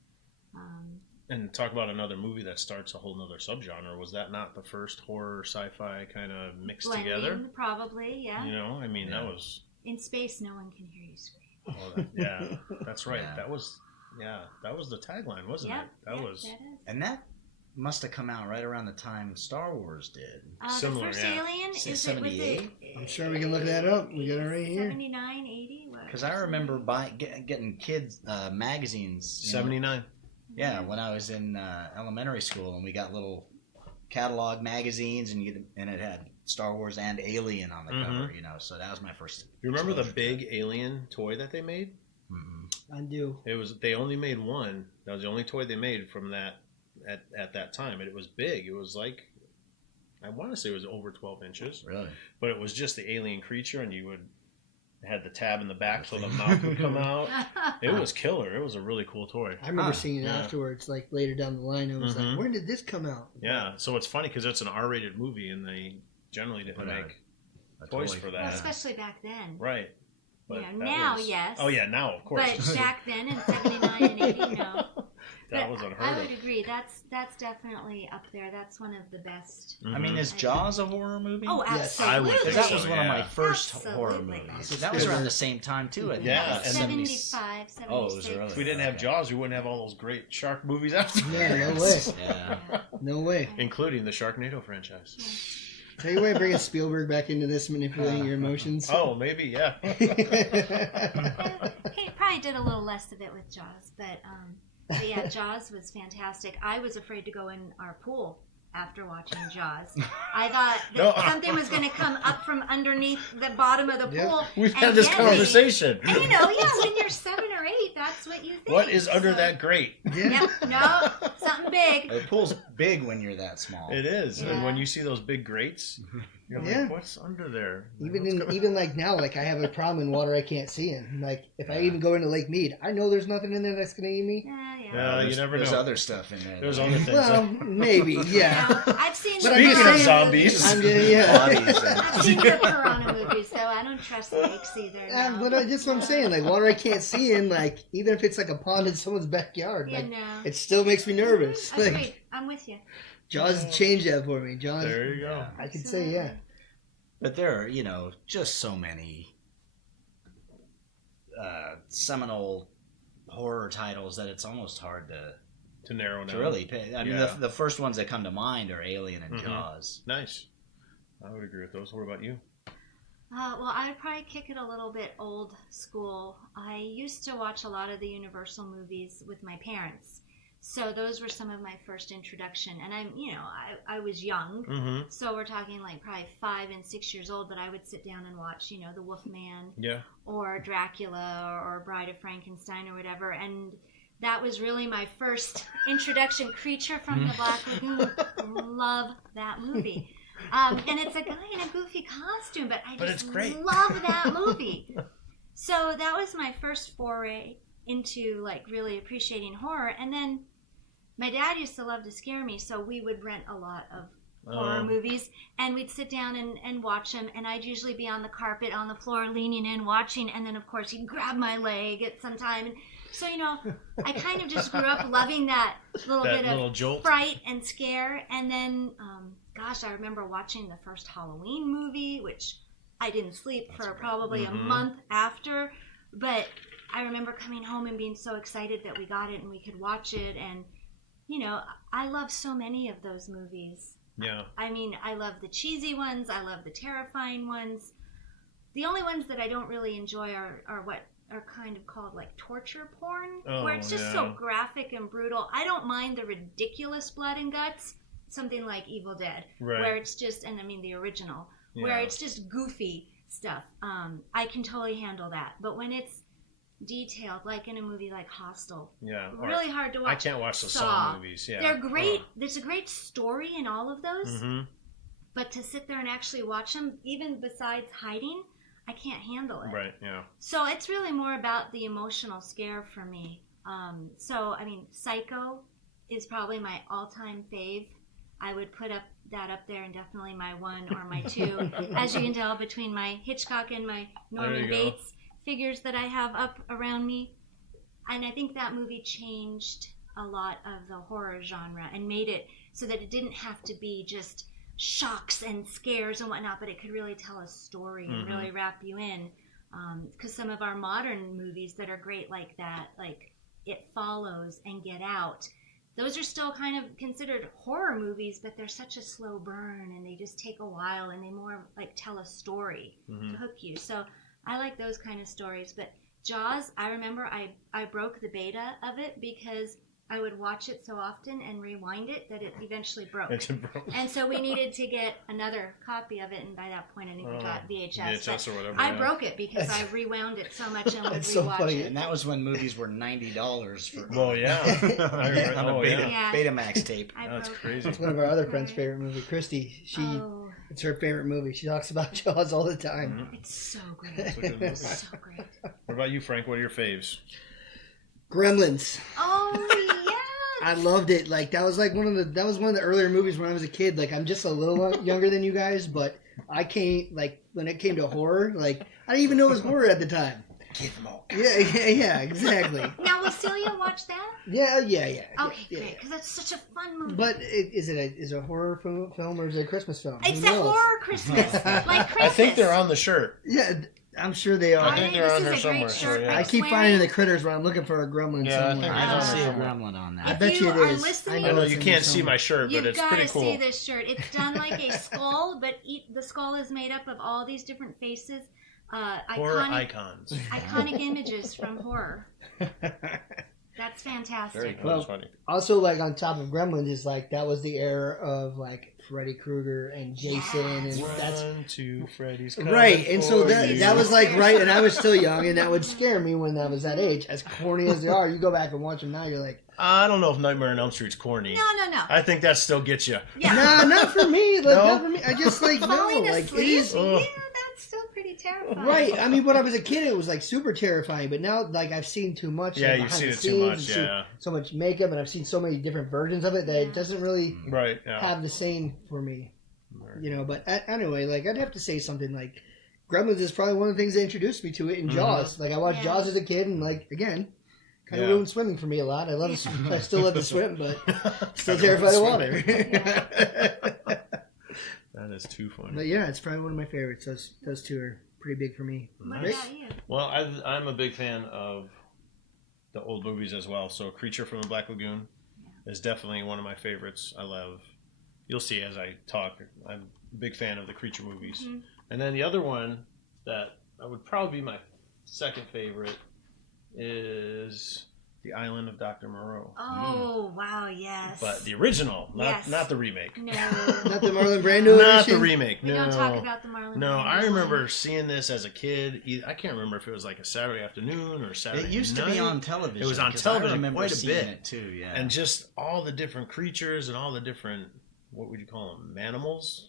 And talk about another movie that starts a whole nother subgenre. Was that not the first horror sci-fi kind of mixed Blending, together? probably, yeah. I mean, Yeah. that was. In space, no one can hear you scream. Yeah, that's right. Yeah. That was the tagline, wasn't Yeah, it? That was. That is. And that must have come out right around the time Star Wars did. Similar, the first yeah. Alien is it 78? I'm sure we can look that up. We got it right here. 79, 80? Because I remember getting kids magazines. 79. Yeah, when I was in elementary school, and we got little catalog magazines, and it had Star Wars and Alien on the cover. So that was my first. You remember the exposure. big alien toy that they made? I do. They only made one. That was the only toy they made from that at that time, and it was big. It was like, I want to say it was over 12 inches, Really? but it was just the alien creature, and it had the tab in the back so the mouth would come out. It was killer. It was a really cool toy. I remember Huh, seeing it yeah. afterwards, like later down the line. It was like, when did this come out? Yeah, so it's funny because it's an R-rated movie, and they generally didn't Put out make a toys toy for Well, that. especially back then. Right. But You know, that now, was- yes. Oh yeah, now of course. But back then in 79 and 80, no. That But was unheard I of. would agree. That's definitely up there. That's one of the best. I mean, is Jaws a horror movie? Oh, Yes. absolutely. I would Because think that was so, one of my yeah. first horror Absolutely. movies. That was around the same time too. I think. Yeah, about and 75, 76. Oh, it was early. If we didn't have Jaws, we wouldn't have all those great shark movies after. Yeah, no way. Yeah. No way. Including the Sharknado franchise. Tell you what, bringing Spielberg back into this, manipulating your emotions. Oh, maybe, yeah. He probably did a little less of it with Jaws, but yeah, Jaws was fantastic. I was afraid to go in our pool after watching Jaws. I thought that something was going to come up from underneath the bottom of the Yep. pool. We've and had this get me. conversation. And you know, yeah, when you're 7 or 8, that's what you think. What is under So- that grate? Yep, no, something big. The pool's big when you're that small. It is. And Yeah. when you see those big grates, you're Yeah. like, what's under there? Even like now, like I have a problem in water I can't see in. Like if I even go into Lake Mead, I know there's nothing in there that's gonna eat me. Yeah, yeah. Yeah, you there's, never there's know. other stuff in there. There's though. other things. Well, maybe, yeah. No, I've seen But the I'm just Speaking of saying- zombies. I'm just, yeah. Bodies and- I've seen the Piranha movies, so I don't trust lakes either. No. But that's what I'm saying. Like water I can't see in. Like even if it's like a pond in someone's backyard, Yeah, like no. it still makes me nervous. Agreed. Like I'm with you. Jaws changed that for me. Jaws. There you go. I could say yeah. But there are, just so many seminal horror titles that it's almost hard To narrow to down. really pay. I mean, Yeah. the first ones that come to mind are Alien and Mhm. Jaws. Nice. I would agree with those. What about you? Well, I would probably kick it a little bit old school. I used to watch a lot of the Universal movies with my parents. So those were some of my first introduction. And I was young. Mm-hmm. So we're talking like probably 5 and 6 years old that I would sit down and watch, The Wolfman Yeah. or Dracula or Bride of Frankenstein or whatever. And that was really my first introduction. Creature from the Black Lagoon. Love that movie. And it's a guy in a goofy costume, but I But just it's great. love that movie. So that was my first foray into like really appreciating horror. And then my dad used to love to scare me, so we would rent a lot of horror movies, and we'd sit down and watch them, and I'd usually be on the carpet on the floor leaning in watching, and then of course he'd grab my leg at some time. And so I kind of just grew up loving that little That bit little of jolt. fright and scare. And then I remember watching the first Halloween movie, which I didn't sleep for probably a month after, but I remember coming home and being so excited that we got it and we could watch it. And I love so many of those movies. Yeah. I mean, I love the cheesy ones. I love the terrifying ones. The only ones that I don't really enjoy are what are kind of called like torture porn, where it's just so yeah. graphic and brutal. I don't mind the ridiculous blood and guts, something like Evil Dead, Right. where it's just, and I mean the original, where Yeah. it's just goofy stuff. I can totally handle that. But when it's detailed, like in a movie like Hostel, Yeah. Or really hard to watch. I can't watch the Saw. Saw movies. Yeah. They're great. There's a great story in all of those. Mm-hmm. But to sit there and actually watch them, even besides hiding, I can't handle it. Right. Yeah. So it's really more about the emotional scare for me. Psycho is probably my all-time fave. I would put that up there, and definitely my 1 or my 2. As you can tell, between my Hitchcock and my Norman you go. Bates figures that I have up around me. And I think that movie changed a lot of the horror genre and made it so that it didn't have to be just shocks and scares and whatnot, but it could really tell a story and really wrap you in. Because some of our modern movies that are great like that, like It Follows and Get Out, those are still kind of considered horror movies, but they're such a slow burn and they just take a while and they more like tell a story to hook you. So I like those kind of stories. But Jaws, I remember I broke the beta of it because I would watch it so often and rewind it that it eventually broke. And so we needed to get another copy of it, and by that point I think we got VHS. VHS or whatever. I yeah. broke it because I rewound it so much and would That's so rewatch funny. it. And that was when movies were $90 for Well, yeah. I remember, on a oh, beta, yeah. Yeah. Betamax tape. I That's broke crazy. It's one of our other friends' favorite movie. Christy, it's her favorite movie. She talks about Jaws all the time. It's so great. That's a good movie. It's so great. What about you, Frank? What are your faves? Gremlins. Oh yes. I loved it. Like that was one of the earlier movies when I was a kid. Like I'm just a little younger than you guys, but I can't, like, when it came to horror, like, I didn't even know it was horror at the time. Gizmo. Yeah, exactly. Now, will Celia watch that? Yeah. Okay, yeah. great, because that's such a fun movie. But is it a horror film or is it a Christmas film? It's Who a knows? horror Christmas, like Christmas. I think they're on the shirt. Yeah, I'm sure they are. I think they're this on is there a great somewhere, shirt. so, yeah. I keep Swearing. finding the critters when I'm looking for a gremlin Yeah, I think somewhere. I don't see a somewhere. gremlin on I that. bet If you you it are is. listening- I know it's you in can't there see my somewhere. shirt, but You've it's got pretty to cool. see this shirt. It's done like a skull, but the skull is made up of all these different faces. Horror Iconic, icons. iconic images from horror. That's fantastic. Very cool. Well, It's funny. Also, like on top of Gremlins, is like that was the era of like Freddy Krueger and Jason, and that's Run to Freddy's coming right. And so for that you. that was like right, and I was still young, and that would scare me when I was that age. As corny as they are, you go back and watch them now, you're like, I don't know if Nightmare on Elm Street's corny. No. I think that still gets you. Yeah. nah, not for me. Like, No? not for me. I just like no, Falling like asleep? it is. Oh. Yeah, that's still pretty terrifying. Right. I mean, when I was a kid, it was like super terrifying. But now, like, I've seen too much. Yeah, like, you've behind seen the it too scenes, much, I've seen yeah. so much makeup, and I've seen so many different versions of it that it doesn't really Right. Yeah. have the same for me. You know. But anyway, like, I'd have to say something like Gremlins is probably one of the things that introduced me to it, and Jaws. Like, I watched Yeah. Jaws as a kid, and like again. Kind of Yeah. ruined swimming for me a lot. I still love to swim, but still Kinda terrified of ruined water. That is too funny. But yeah, it's probably one of my favorites. Those two are pretty big for me. What Rick? about you? Well, I'm a big fan of the old movies as well. So, Creature from the Black Lagoon is definitely one of my favorites. I love. You'll see as I talk. I'm a big fan of the Creature movies. Mm-hmm. And then the other one that I would probably be my second favorite is The Island of Dr. Moreau. Oh, wow, yes. But the original, Yes. not the remake. No. Not the Marlon Brando Not the edition? remake. We No. don't talk about the Marlon No, Brando I one. remember seeing this as a kid. I can't remember if it was like a Saturday afternoon or Saturday It used to night. be on television. It was on 'cause television I remember quite a seeing bit. it too. Yeah. And just all the different creatures and all the different, what would you call them, manimals?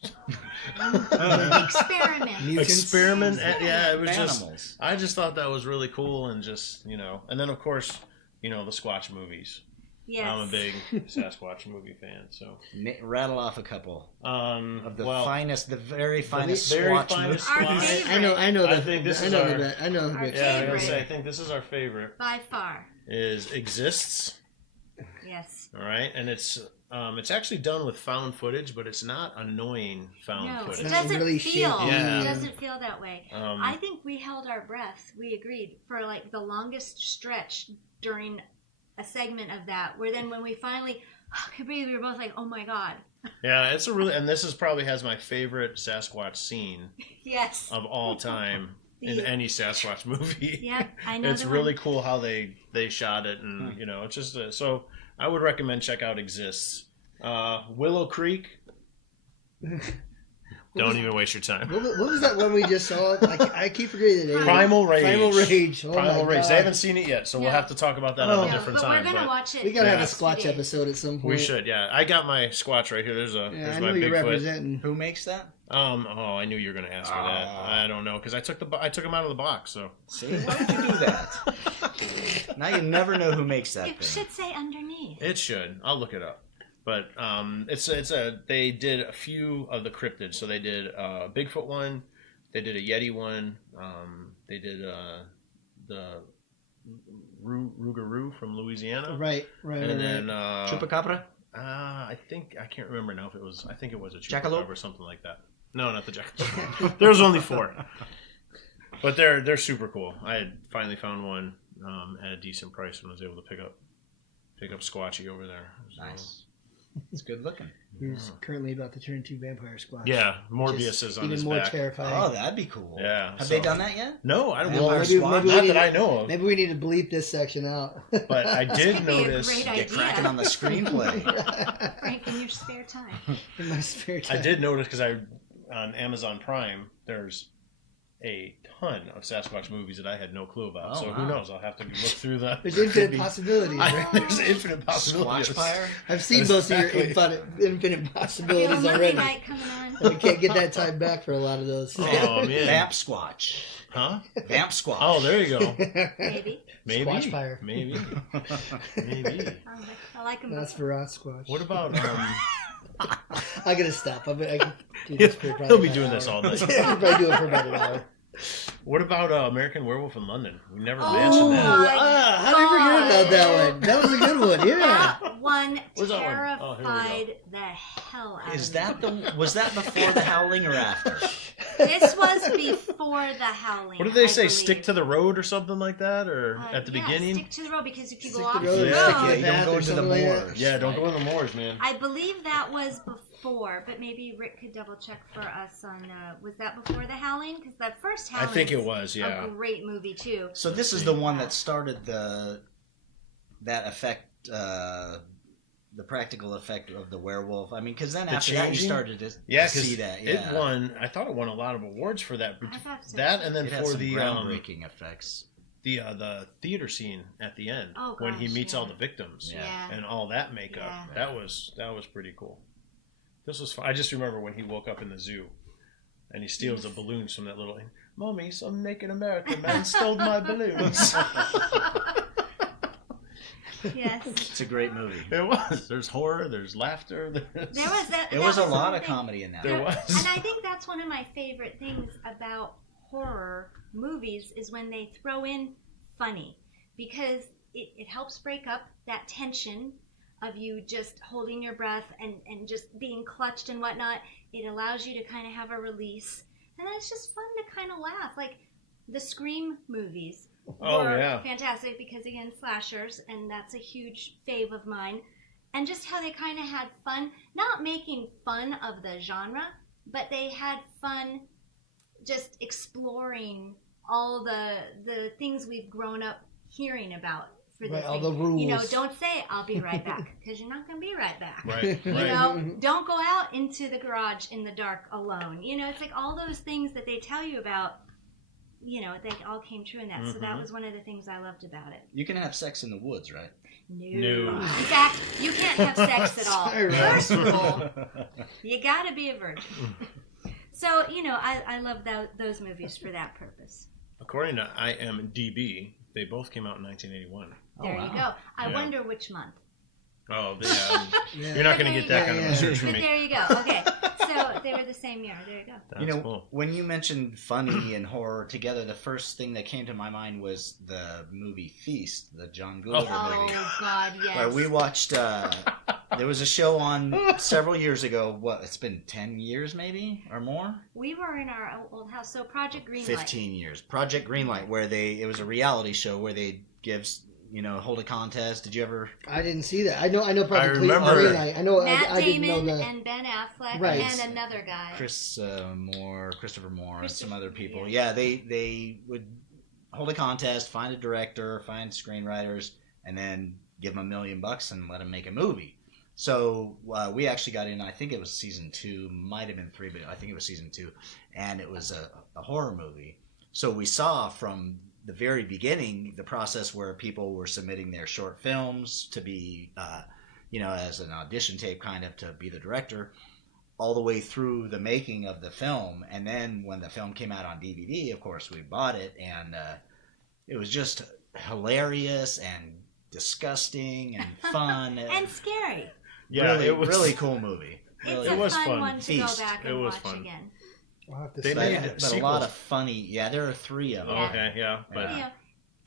Experiment. Mutants. Experiment. Yeah, it was Animals. just, I just thought that was really cool and just, and then of course, the Squatch movies. Yes. I'm a big Sasquatch movie fan, so. Rattle off a couple of the well, finest, the very finest very Swatch finest movies. Our Squatch. favorite. I know I that. think this I is know our- that. I know Our the Yeah, I was favorite. gonna say, I think this is our favorite, By far. is Exists. Yes. All right, and it's actually done with found footage, but it's not annoying found No, footage. it not doesn't really feel. shaky. Yeah. It doesn't feel that way. I think we held our breath. We agreed for like the longest stretch during a segment of that. Where then when we finally could breathe, we were both like, "Oh my god!" Yeah, it's a really, and this is probably has my favorite Sasquatch scene Yes. of all time in any Sasquatch movie. Yep, I know. It's the really one. cool how they shot it, and it's just so I would recommend check out Exists. Willow Creek. Don't even waste your time. What was that one we just saw? I keep forgetting the name. Primal Rage. Primal Rage. Oh Primal my Rage. God. I haven't seen it yet, so we'll Yeah. have to talk about that Oh. at a No, different but time. we're gonna but watch it. We gotta have a next Squatch video. episode at some point. we should, yeah. I got my Squatch right here. There's Yeah, there's I my know you're Bigfoot. representing. Who makes that? Oh, I knew you were gonna ask me that. I don't know because I took them out of the box. So See, why did you do that? Now you never know who makes that It thing. should say underneath. it should. I'll look it up. But they did a few of the cryptids. So they did a Bigfoot one, they did a Yeti one, they did the Rougarou from Louisiana, Right. and then Chupacabra? I can't remember now if it was. I think it was a Jackalope? Chupacabra or something like that. No, not the jackalope. There's only 4, but they're super cool. I had finally found one at a decent price and was able to pick up Squatchy over there. So, Nice. It's good looking. He's currently about to turn into Vampire Squatch. Yeah, Which Morbius is on even his more back. terrifying. Oh, that'd be cool. Yeah, Have so- they done that yet? No, I don't Well, know. maybe Not we need that to- I know of. Maybe we need to bleep this section out. But I did That'd be a notice. great Get idea. cracking on the screenplay. Frank, in your spare time. In my spare I time. did notice because on Amazon Prime there's a ton of Sasquatch movies that I had no clue about. Oh, so who wow. knows? I'll have to look through the. There's infinite possibilities, right? There's infinite possibilities. Squatchfire? I've seen That's most of exactly- your infinite possibilities Movie already. night coming on. We can't get that time back for a lot of those. Oh man. Vamp Squatch. Huh? Vamp Squatch. Oh, there you go. Maybe. Maybe. Squatch fire. Maybe. Maybe. I like them That's both. for Squatch. What about I gotta stop. I can do this for probably He'll be about doing an this hour. all night. I can probably do it for about an hour. What about American Werewolf in London? We never Oh, mentioned that. my How did I forget about that one? That was a good one. Yeah. That one Where's that one? terrified Oh, here we the hell out Is of that me. was that before the Howling or after? This was before the Howling. What did they I say? believe. Stick to the road or something like that, or at the yeah, beginning? stick to the road, because if you Stick go to off the the road, road, stick to Yeah, the you don't path go or into the something like that. moors. Yeah, don't go in the moors, man. I believe that was before, but maybe Rick could double check for us on. Was that before the Howling? Because that first I Howling. think it is was, yeah. a great movie too. So this is the one that started that effect, the practical effect of the werewolf. I mean, because then The after that you changing? started to Yeah, see because that. it Yeah. won. I thought it won a lot of awards for that. I thought so. That and then It had for some the groundbreaking effects. the theater scene at the end Oh, when he gosh, meets yeah. all the victims Yeah. and all that makeup. Yeah. That was pretty cool. This was fun. I just remember when he woke up in the zoo and he steals the balloons from that little. Mommy, some naked American man stole my balloons. Yes. It's a great movie. It was. There's horror. There's laughter. There was that. There that was a lot of something- comedy in that. There was. And I think that's one of my favorite things about horror movies is when they throw in funny, because it helps break up that tension of you just holding your breath and just being clutched and whatnot. It allows you to kind of have a release. And then it's just fun to kind of laugh. Like the Scream movies Oh, were yeah. fantastic because, again, slashers, and that's a huge fave of mine. And just how they kind of had fun, not making fun of the genre, but they had fun just exploring all the things we've grown up hearing about for this Right, all thing. the rules. You know, don't say, I'll be right back, because you're not going to be right back. Right. You Right. know, don't go out into the garage in the dark alone. You know, it's like all those things that they tell you about, you know, they all came true in that. So that Mhm. was one of the things I loved about it. You can have sex in the woods, right? No. No. In fact, you can't have sex at all. Sorry, First rule, you gotta be a virgin. So, you know, I love those movies for that purpose. According to IMDb, they both came out in 1981. There wow. you go. I Yeah. wonder which month. Oh, yeah. Yeah. You're not going to There get that you kind of go. research from But me. there you go. Okay. So they were the same year. There you go. That's You know, cool. when you mentioned funny and horror together, the first thing that came to my mind was the movie Feast, the John Gulliver movie. Oh, God, yes. Where we watched, there was a show on several years ago. What, it's been 10 years maybe or more? We were in our old house. So Project Greenlight. 15 years. Project Greenlight, where it was a reality show where they hold a contest. Did you ever? I didn't see that. I know. Project remember- Greenlight. I know. Matt I didn't know Damon the. and Ben Affleck Right. and another guy. Christopher Moore, and some other people. yeah. Yeah, they would hold a contest, find a director, find screenwriters, and then give them $1 million and let them make a movie. So we actually got in. I think it was season 2, might have been 3, but I think it was season 2, and it was a horror movie. So we saw from the very beginning the process where people were submitting their short films to be, as an audition tape, kind of to be the director, all the way through the making of the film. And then when the film came out on DVD, of course, we bought it, and it was just hilarious and disgusting and fun And scary. Yeah, really, it was really cool movie. It's It a was fun fun. one to Feast. go back It and was watch fun. again. I'll have to They see made that. it. But a lot of funny. Yeah, there are 3 of them. Yeah. Okay, yeah. But You know,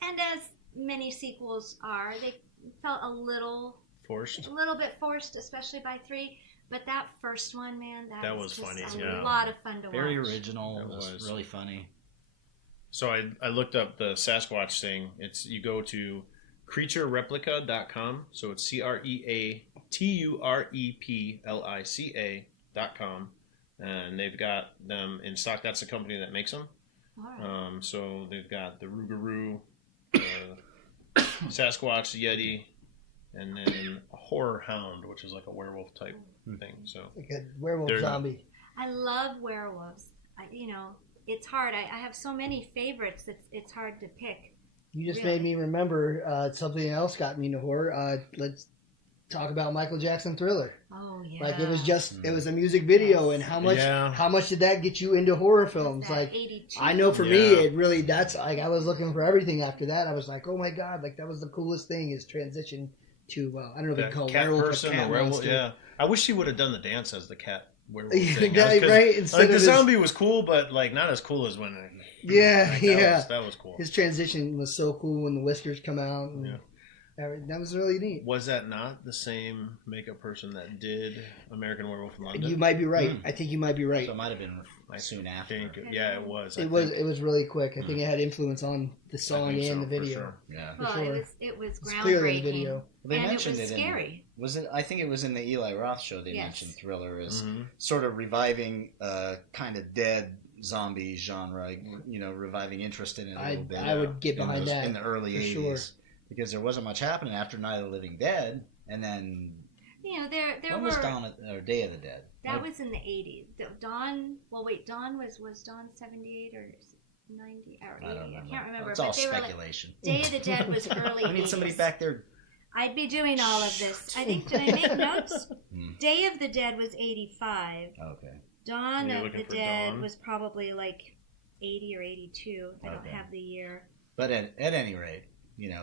and as many sequels are, they felt a little forced. bit forced, especially by 3. But that first one, man, that was just funny, a yeah. lot of fun to Very watch. original. It It was was. really funny. So I looked up the Sasquatch thing. You go to creaturereplica.com. So it's CreatureReplica.com. And they've got them in stock. That's the company that makes them. All right. So they've got the Rougarou, Sasquatch, Yeti, and then a horror hound, which is like a werewolf type thing. So Like a werewolf They're- zombie. I love werewolves. It's hard. I have so many favorites. It's hard to pick. You just Really? made me remember something else got me into horror. Let's talk about Michael Jackson Thriller. Oh yeah. Like it was a music video, and how much did that get you into horror films? Like 82. I know for me, Yeah. it really that's like I was looking for everything after that. I was like, oh my god, like that was the coolest thing is transition to I don't know if you that call it cat werewolf person or cat or werewolf, monster. yeah. I wish she would have done the dance as the cat werewolf thing. Right? Instead Like, of the zombie was cool, but like not as cool as when. That was cool. His transition was so cool when the whiskers come out. And Yeah. that was really neat. Was that not the same makeup person that did American Werewolf in London? You might be right. I think you might be right. So it might have been soon after. Yeah, it was. It was really quick. I think it had influence on the song and so, the video. for sure. Yeah. Well, sure. it was It's clear in the groundbreaking. video. They And it mentioned was it scary. Was it? I think it was in the Eli Roth show. They Yes. mentioned thriller as Mhm. sort of reviving kind of dead zombie genre. Reviving interest in it a little bit. I would get behind that in the early for 80s sure. because there wasn't much happening after Night of the Living Dead, and then There when were. was Day of the Dead? That was in the 80s. Dawn was Dawn 78 or 90 or 80? I don't remember. I can't remember. It's but all they were like, speculation. Day of the Dead was early I need 80s. somebody back there. I'd be doing all of this. I think, did I make notes? Hmm. Day of the Dead was 85. Okay. Dawn You're of looking the for Dead Dawn? was probably like 80 or 82. I don't Okay. have the year. But at any rate,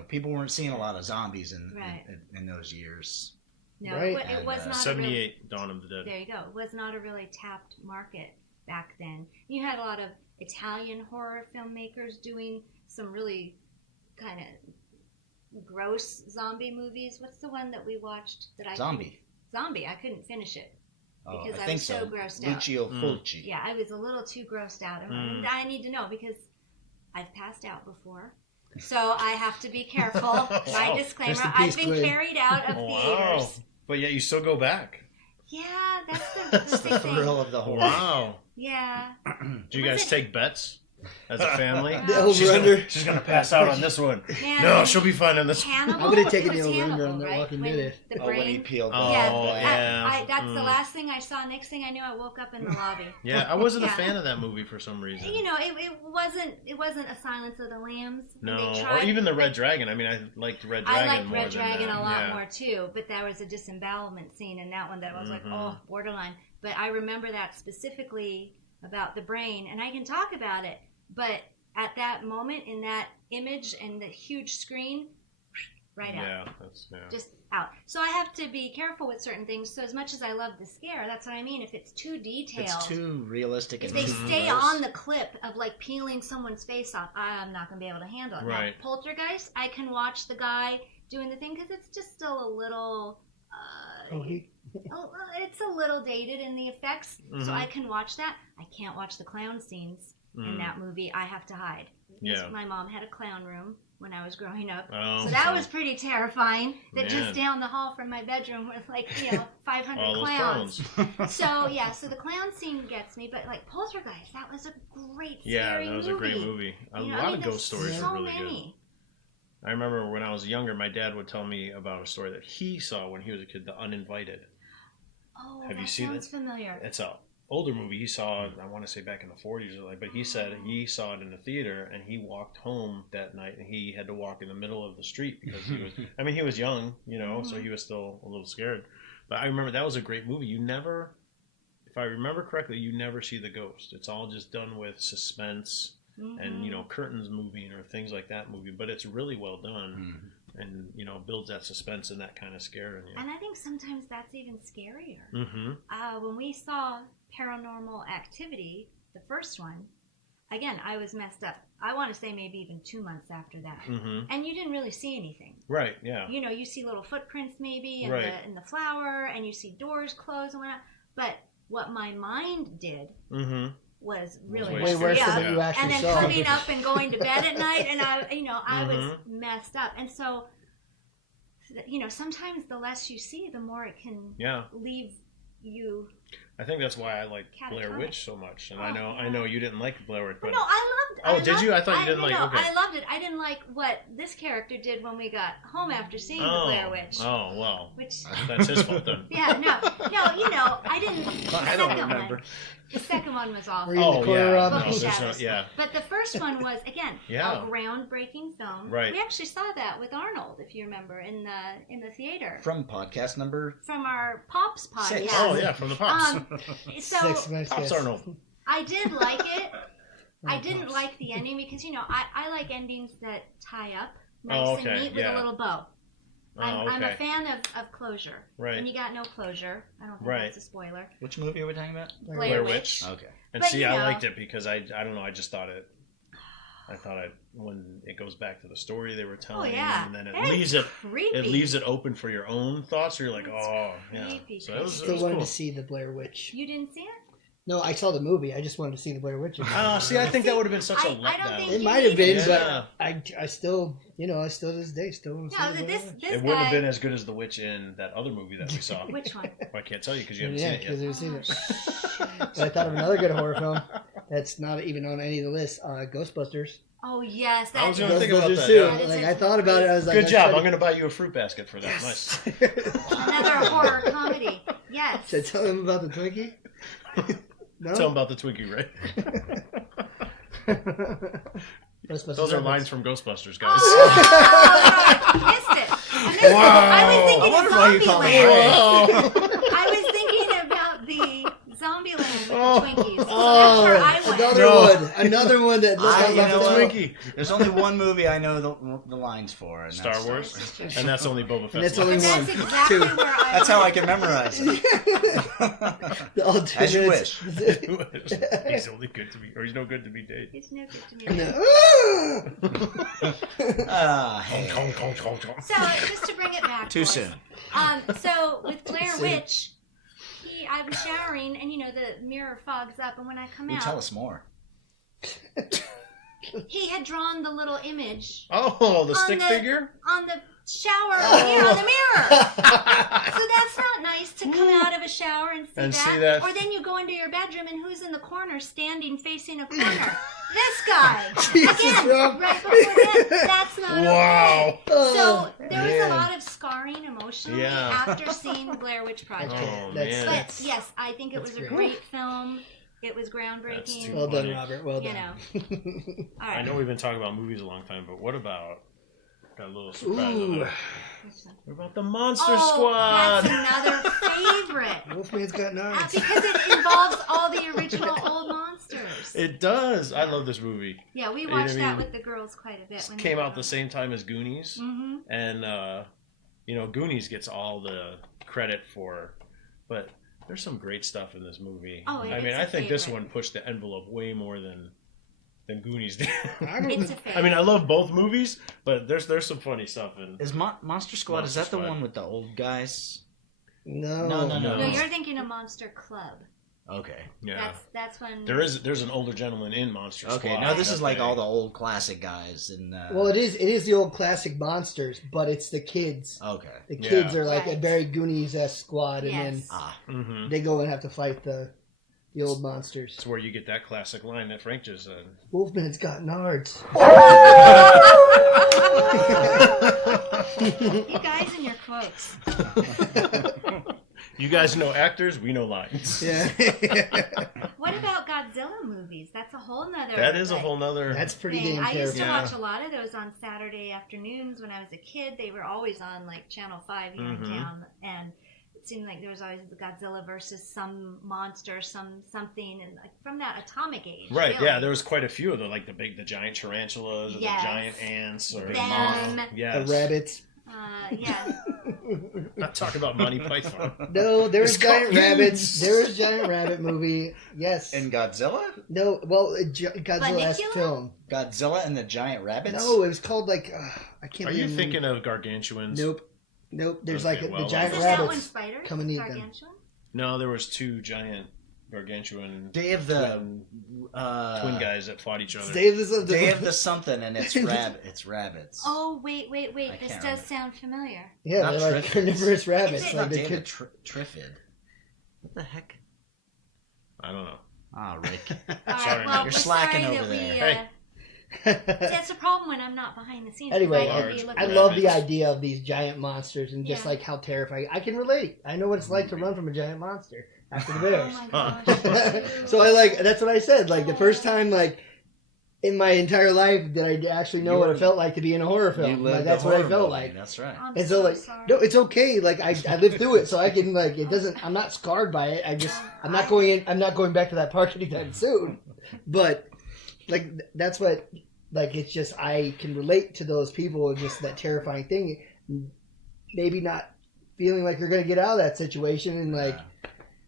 people weren't seeing a lot of zombies Right. in those years. No, Right. it was And, not 78, Dawn of the a really, Dead. there you go. It was not a really tapped market back then. You had a lot of Italian horror filmmakers doing some really kind of gross zombie movies. What's the one that we watched that I Zombie. Zombie. I couldn't finish it. Oh, Because I think was so grossed out. Lucio Fulci. Yeah, I was a little too grossed out. And I need to know because I've passed out before. So I have to be careful. My Wow. disclaimer, Rest in I've peace, been Glenn. carried out of Wow. theaters. But yet you still go back. Yeah, that's the That's the big thing. thrill of the horror. Wow. Yeah. Do you Was guys it- take bets as a family? The over-under. She's gonna pass out on this one. Man, No, she'll be fine on this. Hannibal. I'm gonna take It the was over-under Hannibal, on The right? Walking When Dead. the Oh, when he brain. peeled Oh, yeah. That's the last thing I saw. Next thing I knew, I woke up in the lobby. Yeah, I wasn't a Yeah. fan of that movie for some reason. It wasn't a Silence of the Lambs. No, They or tried- even the Red Dragon. I mean, I liked Red Dragon I liked more Red than Dragon that. a lot Yeah. more too, but there was a disembowelment scene in that one that I was like, Mhm. oh, borderline. But I remember that specifically about the brain, and I can talk about it. But at that moment, in that image and the huge screen, right out. Yeah, that's Just out. So I have to be careful with certain things. So as much as I love the scare, that's what I mean. If it's too detailed, It's too realistic. if and they too stay gross. on the clip of like peeling someone's face off, I'm not going to be able to handle it. Right. Now, Poltergeist, I can watch the guy doing the thing because it's just still a little. It's a little dated in the effects, so Mhm. I can watch that. I can't watch the clown scenes in that movie. I have to hide. Because Yeah. my mom had a clown room when I was growing up. Oh, So that was pretty terrifying. That Man. just down the hall from my bedroom was like, 500 all those clowns. clowns. So the clown scene gets me, but like Poltergeist, that was a great Yeah, scary that was a great movie. A lot of ghost stories there's are so really many. good. I remember when I was younger, my dad would tell me about a story that he saw when he was a kid, The Uninvited. Oh, Have that you seen sounds it? familiar. It's a older movie he saw, I want to say back in the 40s or like, but he said he saw it in the theater and he walked home that night and he had to walk in the middle of the street because he was, he was young, so he was still a little scared. But I remember that was a great movie. You never, if I remember correctly, you never see the ghost. It's all just done with suspense and, curtains moving or things like that moving, but it's really well done and, builds that suspense and that kind of scare in you. And I think sometimes that's even scarier. Mm-hmm. When we saw Paranormal Activity, the first one, again, I was messed up. I want to say maybe even 2 months after that. Mm-hmm. And you didn't really see anything. Right, yeah. You see little footprints maybe in, Right. in the flower, and you see doors close and whatnot. But what my mind did Mm-hmm. was really Way Way messed worse me up. than what you And actually then saw. coming up and going to bed at night, and I was Mm-hmm. messed up. And so, sometimes the less you see, the more it can Yeah. leave you. I think that's why I like Blair Catatonic. Witch so much. And Oh, I know you didn't like Blair Witch, but No, I loved. Oh, did you? I thought you didn't like- No, okay. I loved it. I didn't like what this character did when we got home after seeing the Blair Witch. Oh, well. Which. That's his fault then. Yeah, no, I didn't. The I don't second remember. one. The second one was awful. Were you in the corner, Rob? No, Bookie there's Shadows. yeah. But the first one was again Yeah. a groundbreaking film. Right. We actually saw that with Arnold, if you remember, in the theater From podcast number from our Pops podcast. Six. Oh, yeah, from the Pops. So Six months, Pops yes. Arnold. I did like it. I didn't like the ending because I like endings that tie up nice Oh, okay, and neat with yeah. a little bow. I'm a okay. fan of closure. Right. And you got no closure. I don't think Right. that's a spoiler. Which movie are we talking about? Blair Witch. Okay. And But, see, you I know. liked it because I don't know, I just thought it. When it goes back to the story they were telling, yeah. and then it It's leaves it creepy. open for your own thoughts. Or you're like, It's oh, yeah. creepy. So it was Still wanted cool. to see the Blair Witch. You didn't see it? No, I saw the movie. I just wanted to see the Blair Witch. See, I think that would have been such a I don't letdown. think It you might have been, needed Yeah. but I still, I still to this day still want to No, see the this Blair Witch. this It wouldn't have guy. been as good as the witch in that other movie that we saw. Which one? Well, I can't tell you because you haven't Yeah, seen because it I've seen it. Oh, But I thought of another good horror film that's not even on any of the lists. Ghostbusters. Oh yes, I was that gonna is think about Ghostbusters that, too. yeah. That is Like a I thought about it. I was like, Good I job. tried I'm going to buy you a fruit basket for that. Nice. another horror comedy. Yes. Should I tell him about the Twinkie? No. Tell them about the Twinkie, right? Ghostbusters Those are reference. lines from Ghostbusters, guys. Oh, missed it. I missed it. I was thinking I of wonder why you call me Zombieland. I was thinking about the Zombieland with the Twinkies. So that's where I went. Another one that You know what? Twinkie. There's only one movie I know the lines for. And Star that's Wars. And that's only Boba Fett's And that's line. only But one. that's exactly Two. where I That's how I went. can memorize it. The alternate- As you wish. He's only good to me, or he's no good to be dated. It's no good to me. No. Hey. So just to bring it back. Too boys. soon. So with Blair Soon. Witch, I was showering and the mirror fogs up, and when I come You tell out, us more. he had drawn the little image Oh, the On stick the- figure? on the shower here on the mirror. So that's not nice to come out of a shower and see that. Or then you go into your bedroom and who's in the corner standing facing a corner? This guy. Jesus, Again, Rob. right before that. That's not okay. Wow. So there was man. a lot of scarring emotionally Yeah. after seeing the Blair Witch Project. Oh, That's- man. But yes, I think it That's was a great. great film. It was That's groundbreaking. too Well done, funny. Robert. Well You done. know. All I right. know we've been talking about movies a long time, but what about... Got a little surprise. Ooh. What about the Monster Oh, Squad? that's another favorite. Wolfman's got knives. Because it involves all the original old monsters. It does. I love this movie. Yeah, we I watched that mean, with the girls quite a bit. It When came out the same time as Goonies. Mm-hmm. And, Goonies gets all the credit for... But there's some great stuff in this movie. Oh, I it's mean, a I think this favorite. one pushed the envelope way more than Goonies did. It's a favorite. I mean, I love both movies, but there's some funny stuff in. Is Monster Squad, Monster is that the Squad. one with the old guys? No. No. No, you're thinking of Monster Club. Okay. Yeah, That's when there's an older gentleman in Monster Squad. Okay, no, this is like Okay. all the old classic guys. And Well, it is the old classic monsters, but it's the kids. Okay. The kids Yeah. are like a Right. very Goonies-esque squad, and then Yes. Mhm. they go and have to fight the old monsters. It's where you get that classic line that Frank just said. Wolfman's got nards. You guys and your quotes. You guys know actors, we know lines. Yeah. What about Godzilla movies? That's a whole nother. That is a like, whole nother. That's pretty thing. damn I used to terrifying. watch a lot of those on Saturday afternoons when I was a kid. They were always on like Channel 5 here in town, and it seemed like there was always the Godzilla versus some monster, something, and like from that atomic age. Right, really. yeah, there was quite a few of them, like the giant tarantulas or Yes. the giant ants or Them. Yes. The rabbits. Yeah. Not talking about Monty Python. No, there was It's giant called rabbits. Goons. There was giant rabbit movie. Yes. And Godzilla? No, well, Godzilla-esque Funicula? film. Godzilla and the Giant Rabbits? No, it was called like I can't. Are you even- thinking of Gargantuans? Nope. There's Okay, like well, the giant Isn't that one rabbits. spiders? come and eat them. Gargantuan? No, there was two giant gargantuan Day of the twin guys that fought each other. Dave is a Day of the something, and it's rabbits. Oh, wait. I This can't does remember. sound familiar. Yeah, Not they're like Triffids. carnivorous rabbits. Is it- Like Day they of the could. Triffid. What the heck? I don't know. Ah, Rick. All right, Sorry, well, you're we're slacking sorry over that we, there. That's a problem when I'm not behind the scenes. Anyway, I, could be large looking I at love the rabbits. idea of these giant monsters and just Yeah. like how terrifying. I can relate. I know what it's like to run from a giant monster after the Oh bears. my gosh. So I like. That's what I said. Like the first time, like in my entire life, that I actually know You what were- it felt like to be in a horror You film. lived Like, the that's what I horror felt movie, like. That's right. I'm And so like, sorry. no, it's okay. Like I lived through it, so I can like. It doesn't. I'm not scarred by it. I'm not going in. I'm not going back to that park anytime soon. But like that's what. Like it's just I can relate to those people. Just that terrifying thing. maybe not feeling like you're going to get out of that situation, and like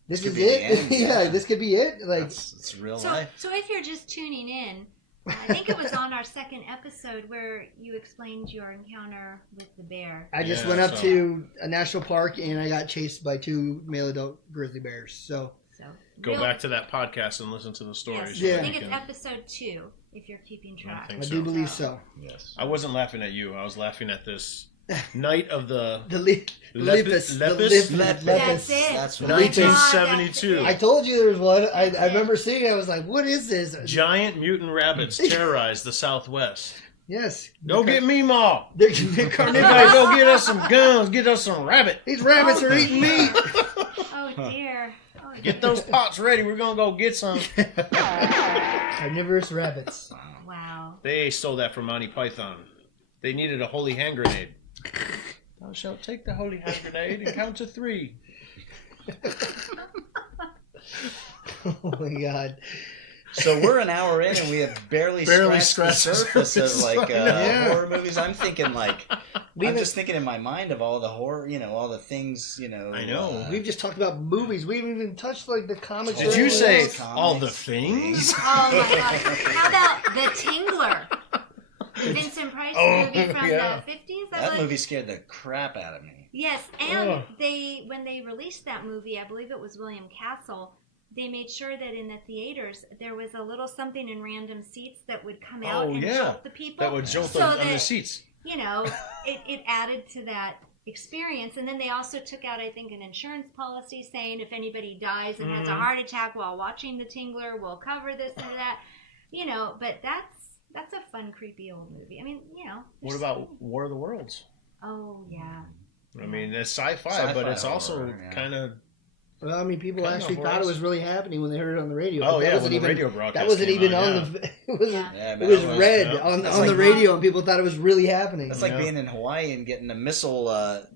this could is be the it. end, Yeah, yeah. this could be it. Like it's real So, life. so if you're just tuning in, I think it was on our second episode where you explained your encounter with the bear. I just Yeah, went up so- to a national park and I got chased by 2 male adult grizzly bears. So So Go real- back to that podcast and listen to the stories. Yes, so Yeah. that I think you it's can- episode 2 if you're keeping track. think I so. do believe so. Yes. I wasn't laughing at you. I was laughing at this night of the The lepus. Lepus? That's it. That's what Oh my God, 1972. that's I it. told you there was one. I remember seeing it. I was like, what is this? giant mutant rabbits terrorized the Southwest. Yes. Go get me, Ma. They're Everybody carnivorous. go get us some guns. Get us some rabbit. These rabbits are eating meat. Oh dear. Oh, Get those pots ready. We're going to go get some. Carnivorous rabbits. wow. They stole that from Monty Python. They needed a holy hand grenade. Thou shalt take the holy hand grenade and count to 3. Oh my god. So we're an hour in and we have barely scratched the surface of like Yeah. horror movies. I'm thinking like We've I'm just thinking in my mind of all the horror, all the things, I know. We've just talked about movies. We haven't even touched like the comics. Did or you anything say else. all the things? Oh my god. How about The Tingler? The Vincent Price movie from yeah. the 50s? that movie scared the crap out of me. Yes, and Ugh. when they released that movie, I believe it was William Castle, they made sure that in the theaters there was a little something in random seats that would come out Oh, and yeah. jolt the people. That would jolt So on the that- seats. It added to that experience. And then they also took out, I think, an insurance policy saying if anybody dies and has a heart attack while watching The Tingler, we'll cover this or that. But that's a fun, creepy old movie. I mean, What there's about War of the Worlds? Oh, yeah. I mean, it's sci-fi, Sci-fi but it's also horror, yeah. kind of... Well, I mean, people Kind of actually thought it horrors. was really happening when they heard it on the radio. Oh, but that yeah, wasn't when the even, radio broadcast that wasn't came even out, on yeah. the. It was. Yeah. Yeah, It but was that red yeah. on It's the like- radio, and people thought it was really happening. It's like Yeah. being in Hawaii and getting a missile,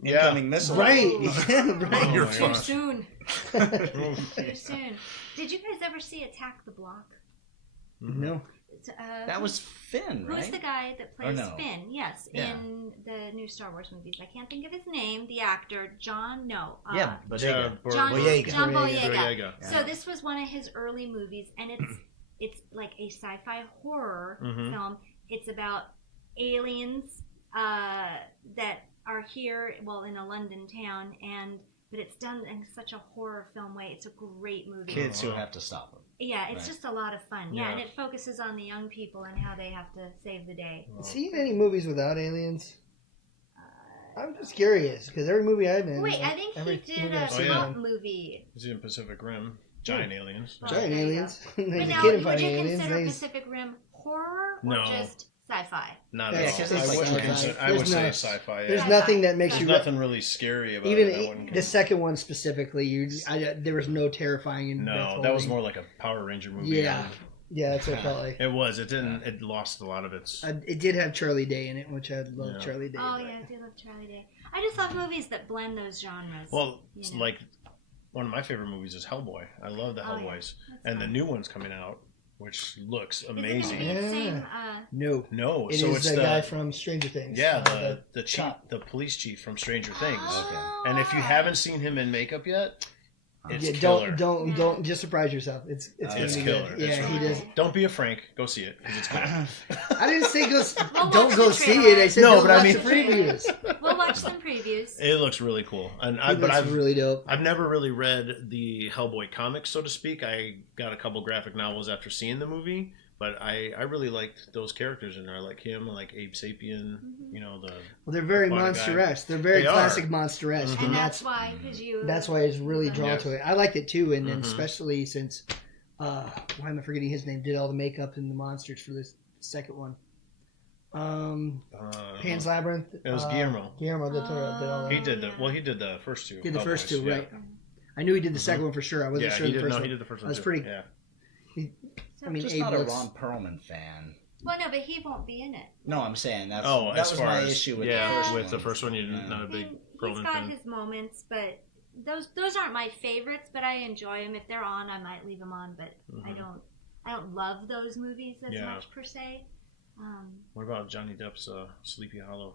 Yeah. incoming missile. right. Oh. Yeah, right. Oh, Too my gosh. soon. Too soon. Did you guys ever see Attack the Block? No. It's, That was Finn, right? Who's the guy that plays no? Finn? Yes, Yeah. in the new Star Wars movies. I can't think of his name. The actor, John. No. Yeah, but Yeah, John Boyega. John Boyega. Boyega. So this was one of his early movies, and it's like a sci-fi horror Mhm. film. It's about aliens that are here, well, in a London town, but it's done in such a horror film way. It's a great movie. Kids who have to stop them. Yeah, it's Right. just a lot of fun. Yeah, Yeah. and it focuses on the young people and how they have to save the day. See any movies without aliens? I'm just curious because every movie I've been. Wait, I think every he did movie a I've seen, yeah. pop movie. He's in Pacific Rim. Giant aliens. Oh, Giant there you go. aliens. But There's a now, kid in would fighting you aliens. consider There's- Pacific Rim horror or No. just sci-fi? Not Yeah, at all. 'cause I it's would like say sci-fi. I would There's say no- sci-fi. There's Yeah. nothing that makes There's you. nothing really scary about Even it. I wouldn't the second one specifically, there was no terrifying. In No, that was more like a Power Ranger movie. Yeah, yeah, that's what it felt like. It was. It didn't. It lost a lot of its. It did have Charlie Day in it, which I love. Yeah. Charlie Day. Oh but- yeah, I do love Charlie Day. I just love movies that blend those genres. Well, you it's know. like one of my favorite movies is Hellboy. I love the Oh, yeah. Hellboys, That's and the fun. new one's coming out, which looks Is it gonna be amazing. the same? Yeah. No, No, it so is it's the the guy from Stranger Things. yeah the chief, the police chief from Stranger Things. And if you haven't seen him in makeup yet, it's yeah, killer. don't just surprise yourself. It's It's gonna be killer. good. It's Yeah, really he does. cool. Don't be a Frank. Go see it because it's cool. I didn't say go. We'll Don't watch go the see trailer. it. I said No, don't but I watch mean- the previews. We'll watch some previews. It looks really cool, and It but looks I've really dope. I've never really read the Hellboy comics, so to speak. I got a couple graphic novels after seeing the movie, but I really liked those characters in there. I like him, I like Abe Sapien. Mm-hmm. You know the Well, they're very Body guy. monster-esque. They're very They are. classic monster-esque, Mhm. And that's why, because that's why I was really drawn Yes. to it. I liked it too, and then Mhm. especially since why am I forgetting his name? Did all the makeup and the monsters for this second one. Pan's Labyrinth. It was Guillermo. Guillermo del Toro did all that. He did he did the first two. Did the first Hellboys, two, yeah. right? I knew he did the second one for sure. I wasn't Yeah, sure he the did. first No, one. he did the first one. I was too. pretty. Yeah. I mean, just Abe not a looks. Ron Perlman fan. Well, no, but he won't be in it. No, I'm saying that Oh, as was far my as issue with yeah, the first with one. the first one, you're Yeah. not a big He's Perlman got fan. his moments, but those aren't my favorites. But I enjoy them. If they're on, I might leave them on. But I don't love those movies as Yeah. much per se. What about Johnny Depp's Sleepy Hollow?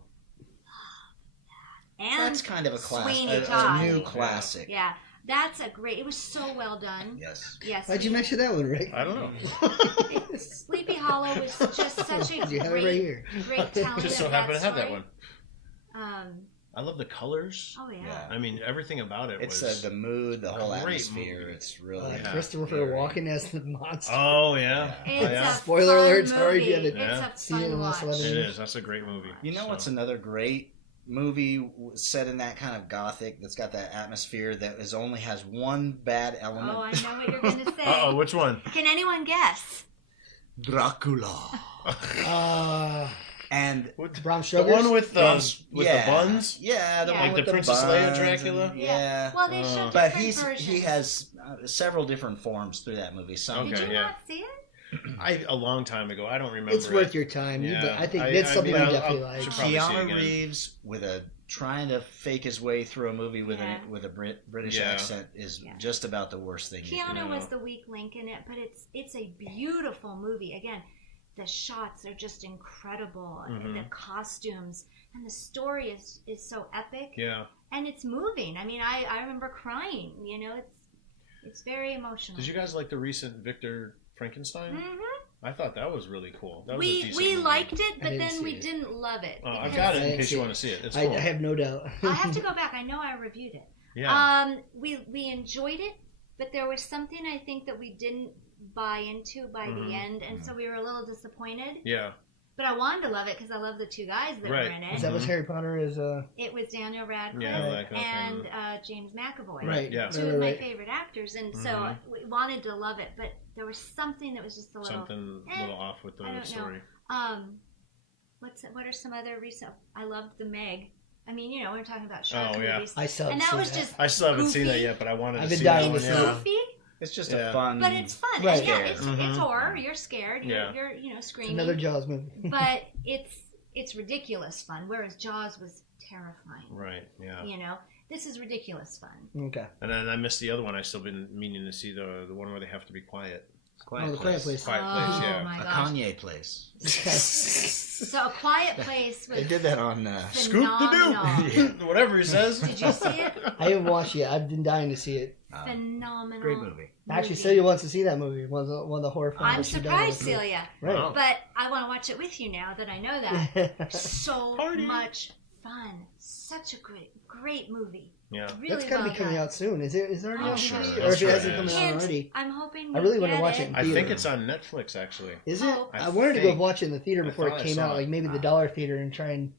and That's kind of a Sweeney a Todd. new classic. Yeah, that's a great. It was so well done. Yes. Yes. Why'd you mention that one, Rick? I don't know. Sleepy Hollow was just such a You have it right here. great talent. Just so happened to have that one. Um. I love the colors. Oh yeah. Yeah. I mean, everything about it It's was. the mood, the whole great atmosphere. movie. It's really Christopher Walken as the monster. Oh yeah. It's Oh, yeah. a Spoiler fun alert, sorry, movie. you had to Yeah. It's see a it fun in the watch. 11 It is. That's a great movie. You know So- what's another great movie set in that kind of gothic that's got that atmosphere that only has one bad element? Oh, I know what you're going to say. Uh-oh, which one? Can anyone guess? Dracula. And Bram The Stoker's? one with the yeah, the buns? Yeah, the Yeah. one Like with the Princess Leia buns Dracula? and- yeah. Well, they showed But different versions. he has several different forms through that movie. Some Did Okay, you yeah. not see it? A long time ago. I don't remember. It's worth it. your time. Yeah. I think I that's something mean, you I'll- definitely I'll- like. should probably see it Keanu again. Reeves trying to fake his way through a movie with Yeah. a British Yeah. accent is Yeah. just about the worst thing. you can Keanu do. was the weak link in it, but it's a beautiful movie. Again, the shots are just incredible. Mhm. The costumes and the story is so epic. Yeah. And it's moving. I mean, I remember crying. You know, it's very emotional. Did you guys like the recent Victor Frankenstein? Mhm. I thought that was really cool. That was a We decent we movie. liked it, I but didn't then see we it. didn't love it. Oh, I've because- got it I in didn't case see you it. want to see it. It's I cool. have no doubt. I have to go back. I know I reviewed it. Yeah. We enjoyed it, but there was something I think that we didn't buy into by Mhm. the end, and so we were a little disappointed. Yeah. But I wanted to love it because I love the two guys that Right. were in Is it. that what Mhm. Harry Potter is? It was Daniel Radcliffe Yeah, like that and kind James McAvoy. Right. Yeah. Two Right, of my right. favorite actors, and so Mhm. we wanted to love it, but there was something that was just a little. Something a little off with I the don't story. What are some other recent? I loved the Meg. I mean, you know, we're talking about shark Oh, yeah. movies, I still and haven't that seen was just I still haven't seen that goofy. yet, but I wanted I've to been see dying that to one. see Yeah. it. goofy, It's just Yeah. a fun. but it's fun. Right. And yeah, it's Mhm. horror. You're scared. Yeah. You're It's screaming. another Jaws movie. But it's ridiculous fun. Whereas Jaws was terrifying. Right. Yeah. You know, this is ridiculous fun. Okay. And then I missed the other one. I've still been meaning to see the one where they have to be quiet. Quiet Oh, the Quiet Place. Quiet Oh Place. Yeah. my A gosh. Kanye place. So a Quiet Place was They did that on. Scoop the phenomenal. doop. Whatever he says. Did you see it? I haven't watched it yet. I've been dying to see it. Phenomenal. Great movie. Actually, movie. Celia wants to see that movie. One of the horror films. I'm that she does surprised, with me. Celia. Right. Wow. But I want to watch it with you now that I know that. So Party. much fun. Such a great movie. Yeah. Really That's got to well be coming done. out soon. Is it already Oh, out? sure. Or if That's it right, hasn't it come is. out Hint, already. I'm hoping I really want to watch it. I Theater. think it's on Netflix actually. Is it? Oh. I wanted to go think- watch it in the theater I before thought it I came saw out, it. like maybe the dollar theater, and try and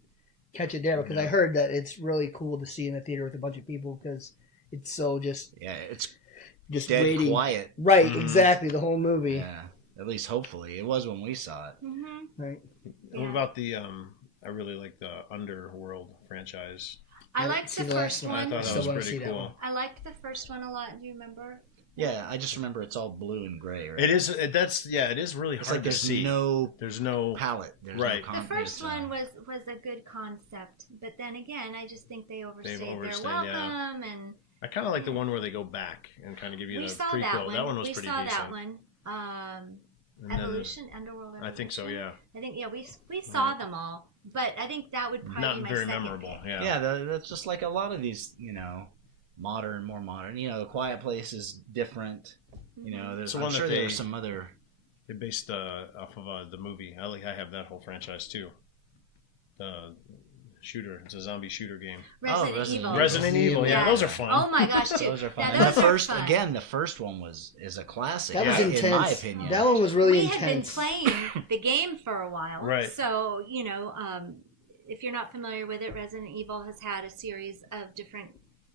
catch it there because I Yeah. heard that it's really cool to see in a theater with a bunch of people because it's so just Yeah, it's waiting. dead quiet. Right, Mhm. exactly. The whole movie. Yeah, at least hopefully it was when we saw it. Hmm. Right. What Yeah. about the I really like the Underworld franchise. I I liked see the the first last I one. thought Still that was wanna see pretty that cool. one. I liked the first one a lot. Do you remember? Yeah, I just remember it's all blue and gray. Right? It is. It is really It's hard like to there's see. no There's no. palette. There's Right. No The concrete, first so- one was a good concept, but then again, I just think they overstayed their overstayed, welcome, yeah. and I kind of like the one where they go back and kind of give you we the saw prequel. that one. was We pretty saw decent. that one. And then- Evolution, Underworld. Evolution. I think so. Yeah. I think we saw them all, but I think that would probably Not be my very second memorable. pick. Yeah. Yeah, that's just like a lot of these, more modern. The Quiet Place is different. There's. So I'm one that sure there they- are some other. They based off of the movie. I have that whole franchise too. The shooter. It's a zombie shooter game. Resident Resident Evil. Evil. Resident Evil. Yeah, Yeah. those are fun. Oh my gosh, too. Those are fun. Yeah, And the those are first, fun. again, the first one is a classic. That was Yeah. intense. in my opinion. That one was really we had been intense. playing the game for a while, Right. So if you're not familiar with it, Resident Evil has had a series of different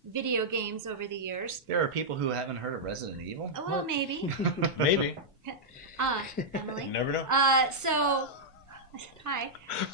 video games over the years. There are people who haven't heard of Resident Evil. Oh, well, maybe. Maybe. Emily. You never know. So, hi.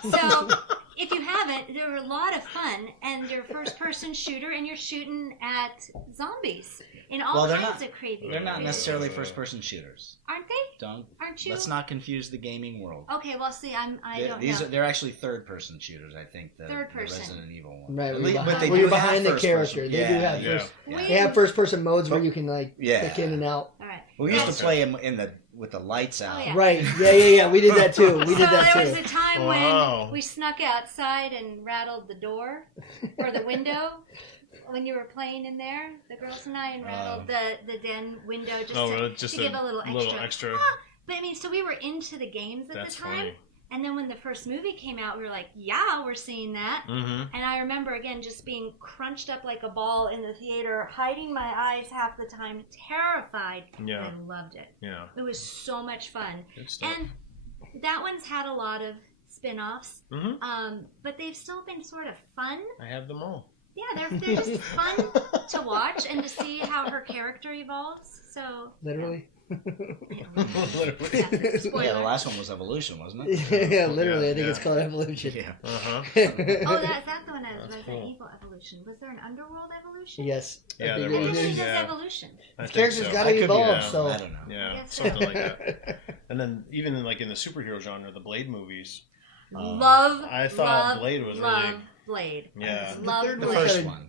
So, if you haven't, they're a lot of fun, and you're a first-person shooter, and you're shooting at zombies in all Well, they're kinds not- of crazy. They're not crazy- necessarily first-person shooters. aren't they? Aren't you? Let's not confuse the gaming world. Okay, well, see, I don't know. They're actually third-person shooters. I think the Third person. Resident Evil one. Right, At where least- you're but they behind, where do you're have behind the first character. person. They do have Yeah. first. We- They have first-person modes where you can Yeah. click in and out. All right. We used to Okay. play them in the with the lights out. Oh, yeah. Right. Yeah. We did that too. We did that So too. there was a time Wow. when we snuck outside and rattled the door or the window when you were playing in there, the girls and I, and rattled the den window just to give a little extra. But I mean, so we were into the games at the time. Funny. And then when the first movie came out, we were like, yeah, we're seeing that. Mm-hmm. And I remember, again, just being crunched up like a ball in the theater, hiding my eyes half the time, terrified. Yeah. I loved it. Yeah. It was so much fun. Good stuff. And that one's had a lot of spin-offs, Mm-hmm. but they've still been sort of fun. I have them all. Yeah, they're just fun to watch and to see how her character evolves. So Literally. Literally. yeah, spoiler. Yeah, the last one was Evolution, wasn't it? Yeah, literally. I think Yeah. it's called Evolution. Yeah. Uh-huh. Oh, that's the one that was That's Resident cool. Evil Evolution. Was there an Underworld Evolution? Yes. Yeah, I think there I was. think it was Yeah. Evolution. I think Characters so. gotta I could be evolve, wrong. so. I don't know. I Yeah, guess something so. like that. And then even in, like in the superhero genre, the Blade movies. I thought Blade was really. Blade. Yeah. The Love third the Blade. one first kinda- one.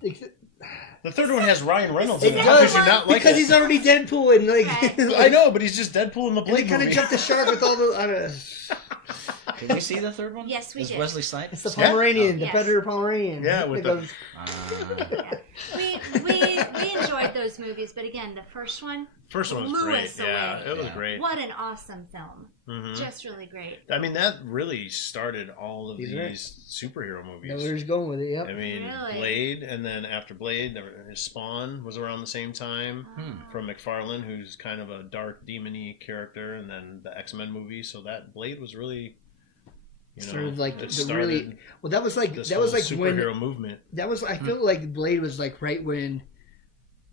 The third one has Ryan Reynolds It in it. How does, could you not like because it? he's already Deadpool and like Okay. I know, but he's just Deadpool in the and they Blade kind of movie. jumped the shark with all the. I don't know. Did we see the third one? Yes, we Is did. Wesley Snipes? It's the Yeah. Pomeranian, the Yes. Predator Pomeranian. Yeah, with It the- goes- Yeah. We enjoyed those movies, but again, the first one First one was blew great. us Yeah, away. it was Yeah. great. What an awesome film! Hmm Just really great. I mean, that really started all of He's these right. superhero movies. Know where he's going with it. Yep. I mean, Really? Blade, and then after Blade, Spawn was around the same time Ah. from McFarlane, who's kind of a dark, demon-y character, and then the X-Men movie. So that Blade was really, Sort of like it the really. started Well, that was like this that was whole like when superhero movement. that was. I feel like Blade was like right when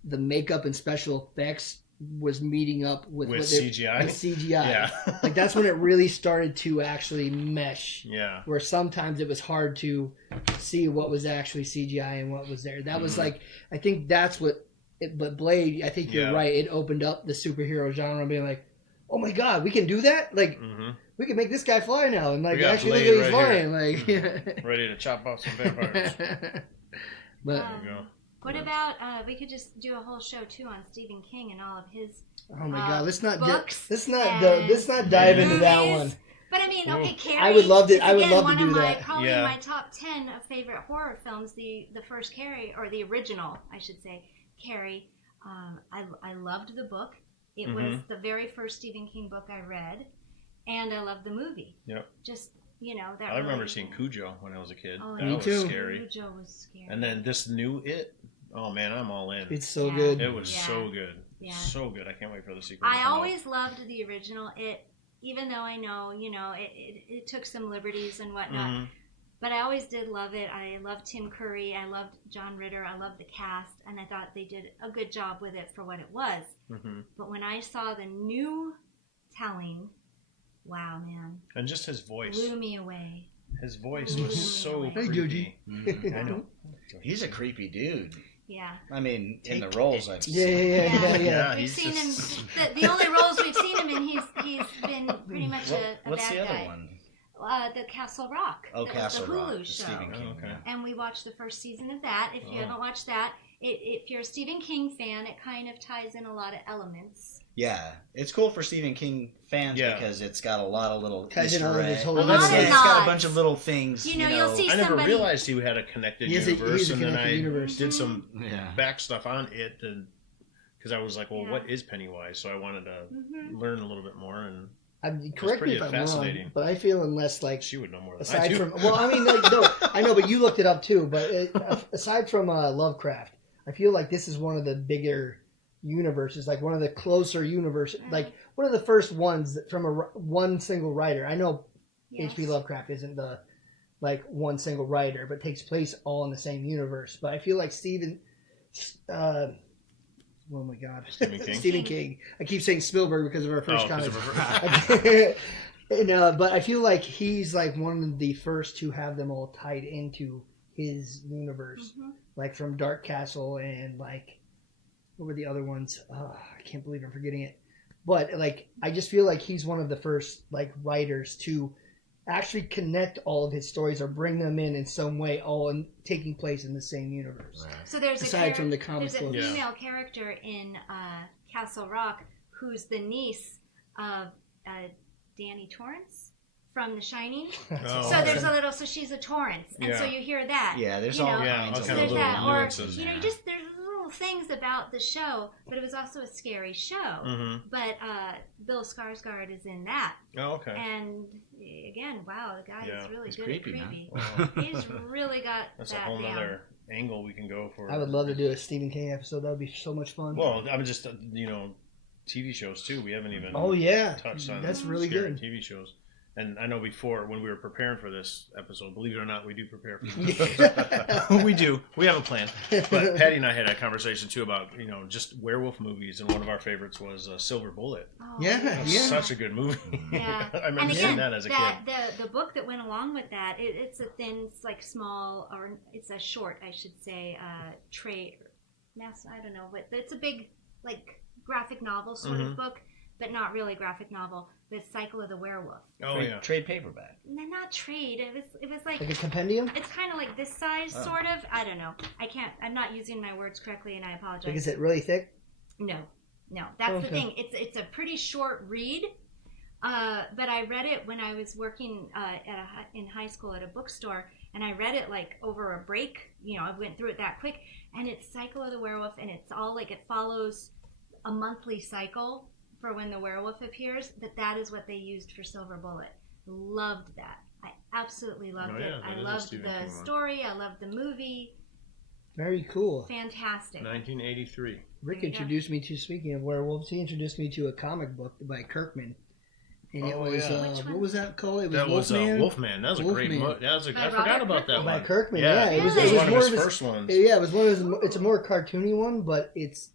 the makeup and special effects was meeting up with With what they- CGI? With CGI. Yeah. Like that's when it really started to actually mesh. Yeah. Where sometimes it was hard to see what was actually CGI and what was there. That was like, I think that's what. But Blade, I think you're Yeah. right. It opened up the superhero genre, being like, "Oh my God, we can do that! Like, hmm we can make this guy fly now, and like We got actually Blade look at right he's flying." Like, Ready to chop off some vampires. but Um, you go. What about we could just do a whole show too on Stephen King and all of his oh my God, let's not books let's not and let's not dive into that movies. one. But I mean, okay, Carrie. I would love to- is, I would again, love to one do of my, that. Probably Yeah. my top 10 of favorite horror films. The first Carrie, or the original, I should say, Carrie. I loved the book. It was the very first Stephen King book I read, and I loved the movie. Yep. Just that. I remember really- seeing Cujo when I was a kid. Oh, That Me was too. scary. Cujo was scary. And then this new It. Oh man, I'm all in. It's so Yeah. good. It was Yeah. so good. Yeah. So good. I can't wait for the sequel. to I come out. always loved the original It, even though I know, it took some liberties and whatnot. Mhm. But I always did love it. I loved Tim Curry. I loved John Ritter. I loved the cast. And I thought they did a good job with it for what it was. Mhm. But when I saw the new telling, wow, man, And just his voice. blew me away. His voice Blew was me so away. Hey, creepy. Mhm. I know. He's a creepy dude. Yeah. I mean, in the roles I've Yeah, seen. yeah. Yeah, We've he's seen just- him. The only roles we've seen him in, he's been pretty much a What's bad the other guy. one? The Castle Rock. Oh, the Castle Hulu Rock, the show. Stephen King. Oh, okay. yeah. And we watched the first season of that. If you Oh. haven't watched that, if you're a Stephen King fan, it kind of ties in a lot of elements. Yeah, it's cool for Stephen King fans Yeah. because it's got a lot of little Ties in Easter all of his eggs. whole Well, universe. that's- It's got a nods. bunch of little things. You know, you'll see I never somebody- realized he had a connected He is a universe, and then connected I universe. did some Yeah. back stuff on it, because I was like, well, Yeah. what is Pennywise? So I wanted to Mhm. learn a little bit more, and Correct me pretty if I'm fascinating. wrong, but I feel unless like she would know more than I aside do. from I mean like, no, I know, but you looked it up too. But aside from Lovecraft, I feel like this is one of the bigger universes, like one of the closer universes, like one of the first ones that from one single writer. I know Yes. H.P. Lovecraft isn't the like one single writer, but takes place all in the same universe. But I feel like oh my God, Stephen King? Stephen King. I keep saying Spielberg because of our first Oh, 'cause comment. of her- And, but I feel like he's like one of the first to have them all tied into his universe, Mhm. like from Dark Castle and like what were the other ones? I can't believe I'm forgetting it. But like I just feel like he's one of the first like writers to actually connect all of his stories or bring them in some way, all in, taking place in the same universe. So there's Aside from the comic there's a books. Yeah. female character in Castle Rock who's the niece of Danny Torrance from The Shining. Oh, So there's a little, so she's a Torrance, and so Yeah. you hear that. Yeah, there's you all know, kinds of kind there's of little that, or nuances. you know, there's little things about the show, but it was also a scary show. Mm-hmm. But Bill Skarsgård is in that, Oh, okay. and again, wow, the guy is really He's good creepy, at man. creepy. He's really got That's a that whole down. other angle we can go for. I would love to do a Stephen King episode. That would be so much fun. Well, I'm just TV shows too. We haven't even Oh yeah, touched on that's really scary good. TV shows. And I know before when we were preparing for this episode, believe it or not, we do prepare for this. We do. We have a plan. But Patty and I had a conversation too about just werewolf movies, and one of our favorites was Silver Bullet. Oh, Yeah, That was yeah. such a good movie. Yeah. I remember And seeing again, that as a kid. the book that went along with that, it's a thin, it's like small, or it's a short, I should say, trade, I don't know, but it's a big, like, graphic novel sort of book, but not really graphic novel. The Cycle of the Werewolf. Oh yeah. Trade paperback. No, not trade. It was like Like a compendium. it's kind of like this size, sort of. I don't know. I'm not using my words correctly, and I apologize. Like, is it really thick? No, that's the Okay. thing. It's a pretty short read, but I read it when I was working in high school at a bookstore, and I read it like over a break. I went through it that quick, and it's Cycle of the Werewolf, and it's all like it follows a monthly cycle for when the werewolf appears. That is what they used for Silver Bullet. Loved that. I absolutely loved Oh, it. yeah, that I is a loved Stephen the King one. story. I loved the movie. Very cool. Fantastic. 1983. Rick There you go. introduced me to, speaking of werewolves, he introduced me to a comic book by Kirkman. And it Oh, was, yeah. Which what one? was that called? It was That was Wolfman. Wolfman. That was a great Wolfman. book. I By forgot Robert about that Kirkman? one. By Kirkman, yeah. It was, Really? it was one more of of his his first ones. Yeah, it was one of his. It's a more cartoony one, but it's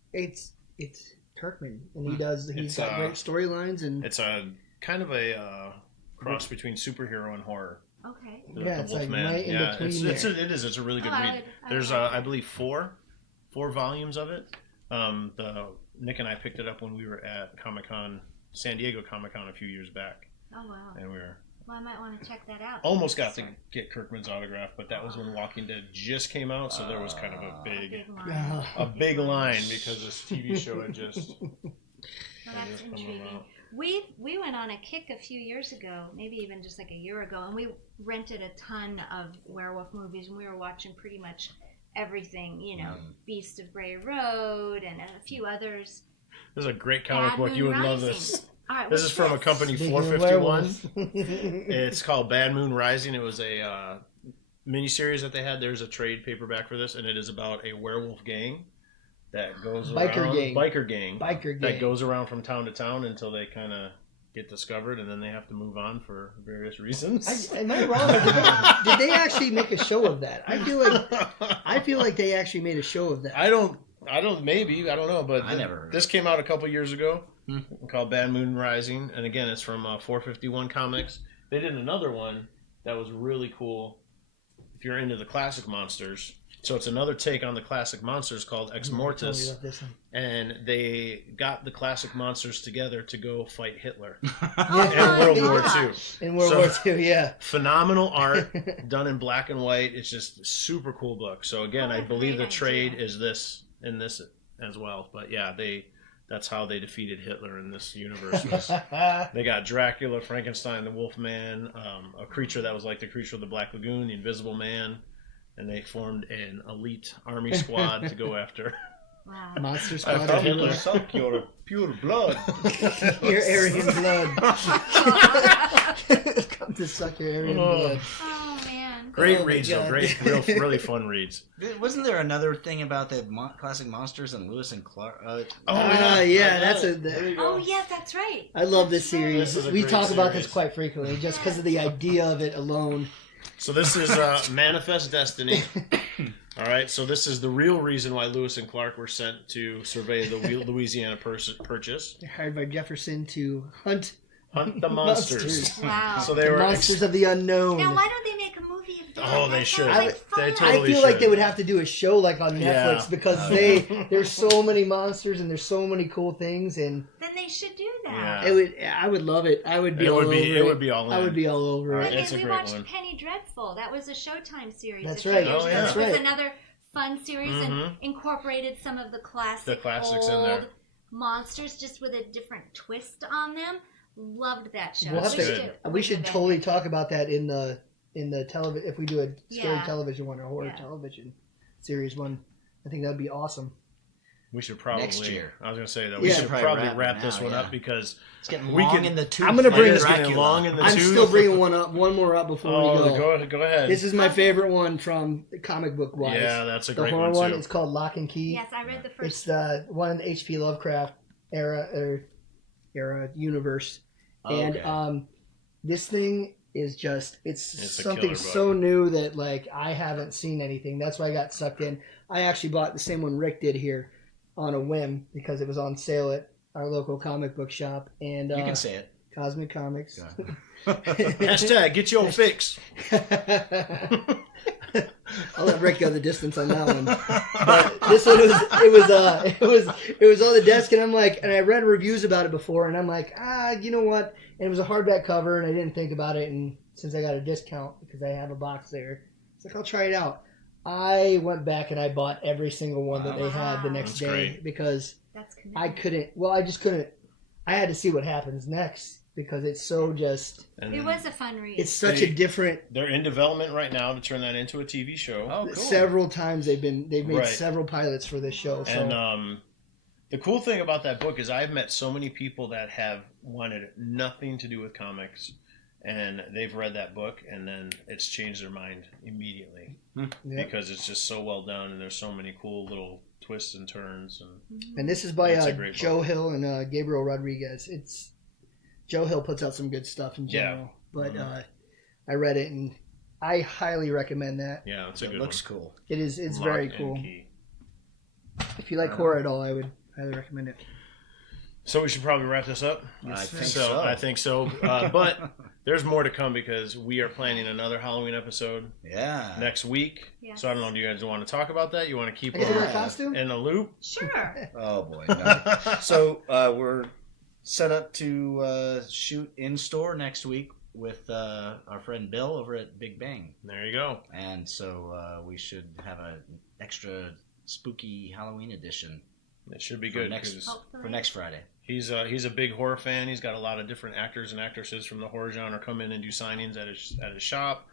Kirkman, and he's It's, got great storylines, and It's a kind of a cross between superhero and horror. Okay. Yeah, it's like Wolfman. right in yeah, between it's there. it is. It's a really good Oh, I read. would- I would There's, like I believe, four volumes of it. Nick and I picked it up when we were at San Diego Comic-Con a few years back, Oh wow. and we were Well, I might want to check that out. almost got to get Kirkman's autograph, but that was when Walking Dead just came out, so there was kind of a big Big line. line because this TV show had just. Well, that's just come intriguing. about. We went on a kick a few years ago, maybe even just like a year ago, and we rented a ton of werewolf movies, and we were watching pretty much everything. Beast of Bray Road and a few others. This is a great comic Bad book. Moon You would love Rising. this. All right, This what's is from a this? company, Speaking of 451. werewolves. It's called Bad Moon Rising. It was a miniseries that they had. There's a trade paperback for this, and it is about a werewolf gang that goes Biker around. gang. Biker gang. That gang. goes around from town to town until they kind of get discovered, and then they have to move on for various reasons. Am I wrong? Did they actually make a show of that? I feel like they actually made a show of that. I don't. Maybe I don't know, but I never heard this came out a couple years ago, called Bad Moon Rising, and again, it's from 451 Comics. They did another one that was really cool. If you're into the classic monsters, so it's another take on the classic monsters called Ex Tell me Mortis, about this one. and they got the classic monsters together to go fight Hitler Oh, in my World War gosh. II. In World So- War II, yeah. Phenomenal art done in black and white. It's just a super cool book. So again, What I a believe the great trade idea. is this in this as well. But yeah, that's how they defeated Hitler in this universe. They got Dracula, Frankenstein, the Wolfman, a creature that was like the creature of the Black Lagoon, the Invisible Man, and they formed an elite army squad to go after. Wow. Monster I Squad. thought people. Hitler suck your pure blood. Your Aryan blood. Come to suck your Aryan blood. Oh man. Great Oh my reads, though. God. Great, really fun reads. Wasn't there another thing about the classic monsters and Lewis and Clark? Yeah, that's a. Oh yes, that's right. I love this That's right. series. This is a We great talk about series. this quite frequently, just because of the idea of it alone. So this is Manifest Destiny. All right, so this is the real reason why Lewis and Clark were sent to survey the Louisiana Purchase. They're hired by Jefferson to hunt Hunt the monsters. Monsters. Wow. So they the were monsters of the unknown. Now, why don't they make a movie of that? Oh, they That should. sounds like They fun. totally I feel like should. they would have to do a show like on Netflix Yeah. because there's so many monsters and there's so many cool things, and Then they should do that. Yeah. I would love it. I would be It all would over be- it would be all I in. would be all over All it. right, it's a we great watched one. Penny Dreadful. That was a Showtime series. That's a few right. years Oh, ago. yeah. That's It was right. another fun series Mhm. and incorporated some of the The classics in old there. monsters just with a different twist on them. Loved that show. We'll have Wished to, it we wouldn't should have totally ended. talk about that in the television, if we do a scary Yeah. television one or horror Yeah. television series one. I think that'd be awesome. We should probably Next year. I was gonna say that Yeah. we should Probably probably wrap it wrap this now, one yeah. up because It's getting We long can- in the tooth. I'm gonna bring like this- it's getting Dracula. long in the I'm tooth. still bringing one more up before we Go ahead. This is my favorite one from the comic book wise. Yeah, that's a the great horror one one. too. It's called Lock and Key. Yes, I read the It's first. the one in the H.P. Lovecraft era universe, and Okay. this thing is just it's a something killer so new that like I haven't seen anything. That's why I got sucked in. I actually bought the same one Rick did here on a whim because it was on sale at our local comic book shop, and You can say it. Cosmic Comics. Hashtag get your fix. I'll let Rick go the distance on that one. But this one it was on the desk, and I'm like, and I read reviews about it before, and I'm like, you know what? And it was a hardback cover, and I didn't think about it, and since I got a discount because I have a box there, it's like I'll try it out. I went back and I bought every single one that they had the next That's day great. because That's I couldn't. Well, I just couldn't. I had to see what happens next because it's so just. And It was a fun read. It's such a different. They're in development right now to turn that into a TV show. Oh, cool. Several times they've made Right. several pilots for this show. So. And the cool thing about that book is I've met so many people that have wanted nothing to do with comics, and they've read that book, and then it's changed their mind immediately Yeah. because it's just so well done, and there's so many cool little twists and turns. And this is by It's a great Joe book. Hill and Gabriel Rodriguez. It's Joe Hill puts out some good stuff in Yeah. general, but Mhm. I read it and I highly recommend that. Yeah, it's a It good looks one. cool. It's Lock very and cool. Key. If you like horror at all, I would highly recommend it. So we should probably wrap this up. I think So so. I think so. But there's more to come because we are planning another Halloween episode Yeah. next week. Yes. So I don't know. Do you guys want to talk about that? You want to keep I get to wear a Yeah. costume? in the loop? Sure. Oh boy. No. So we're set up to shoot in store next week with our friend Bill over at Big Bang, There you go. and so we should have an extra spooky Halloween edition It should be for good next 'cause Hopefully. for next Friday. he's a big horror fan. He's got a lot of different actors and actresses from the horror genre come in and do signings at his shop.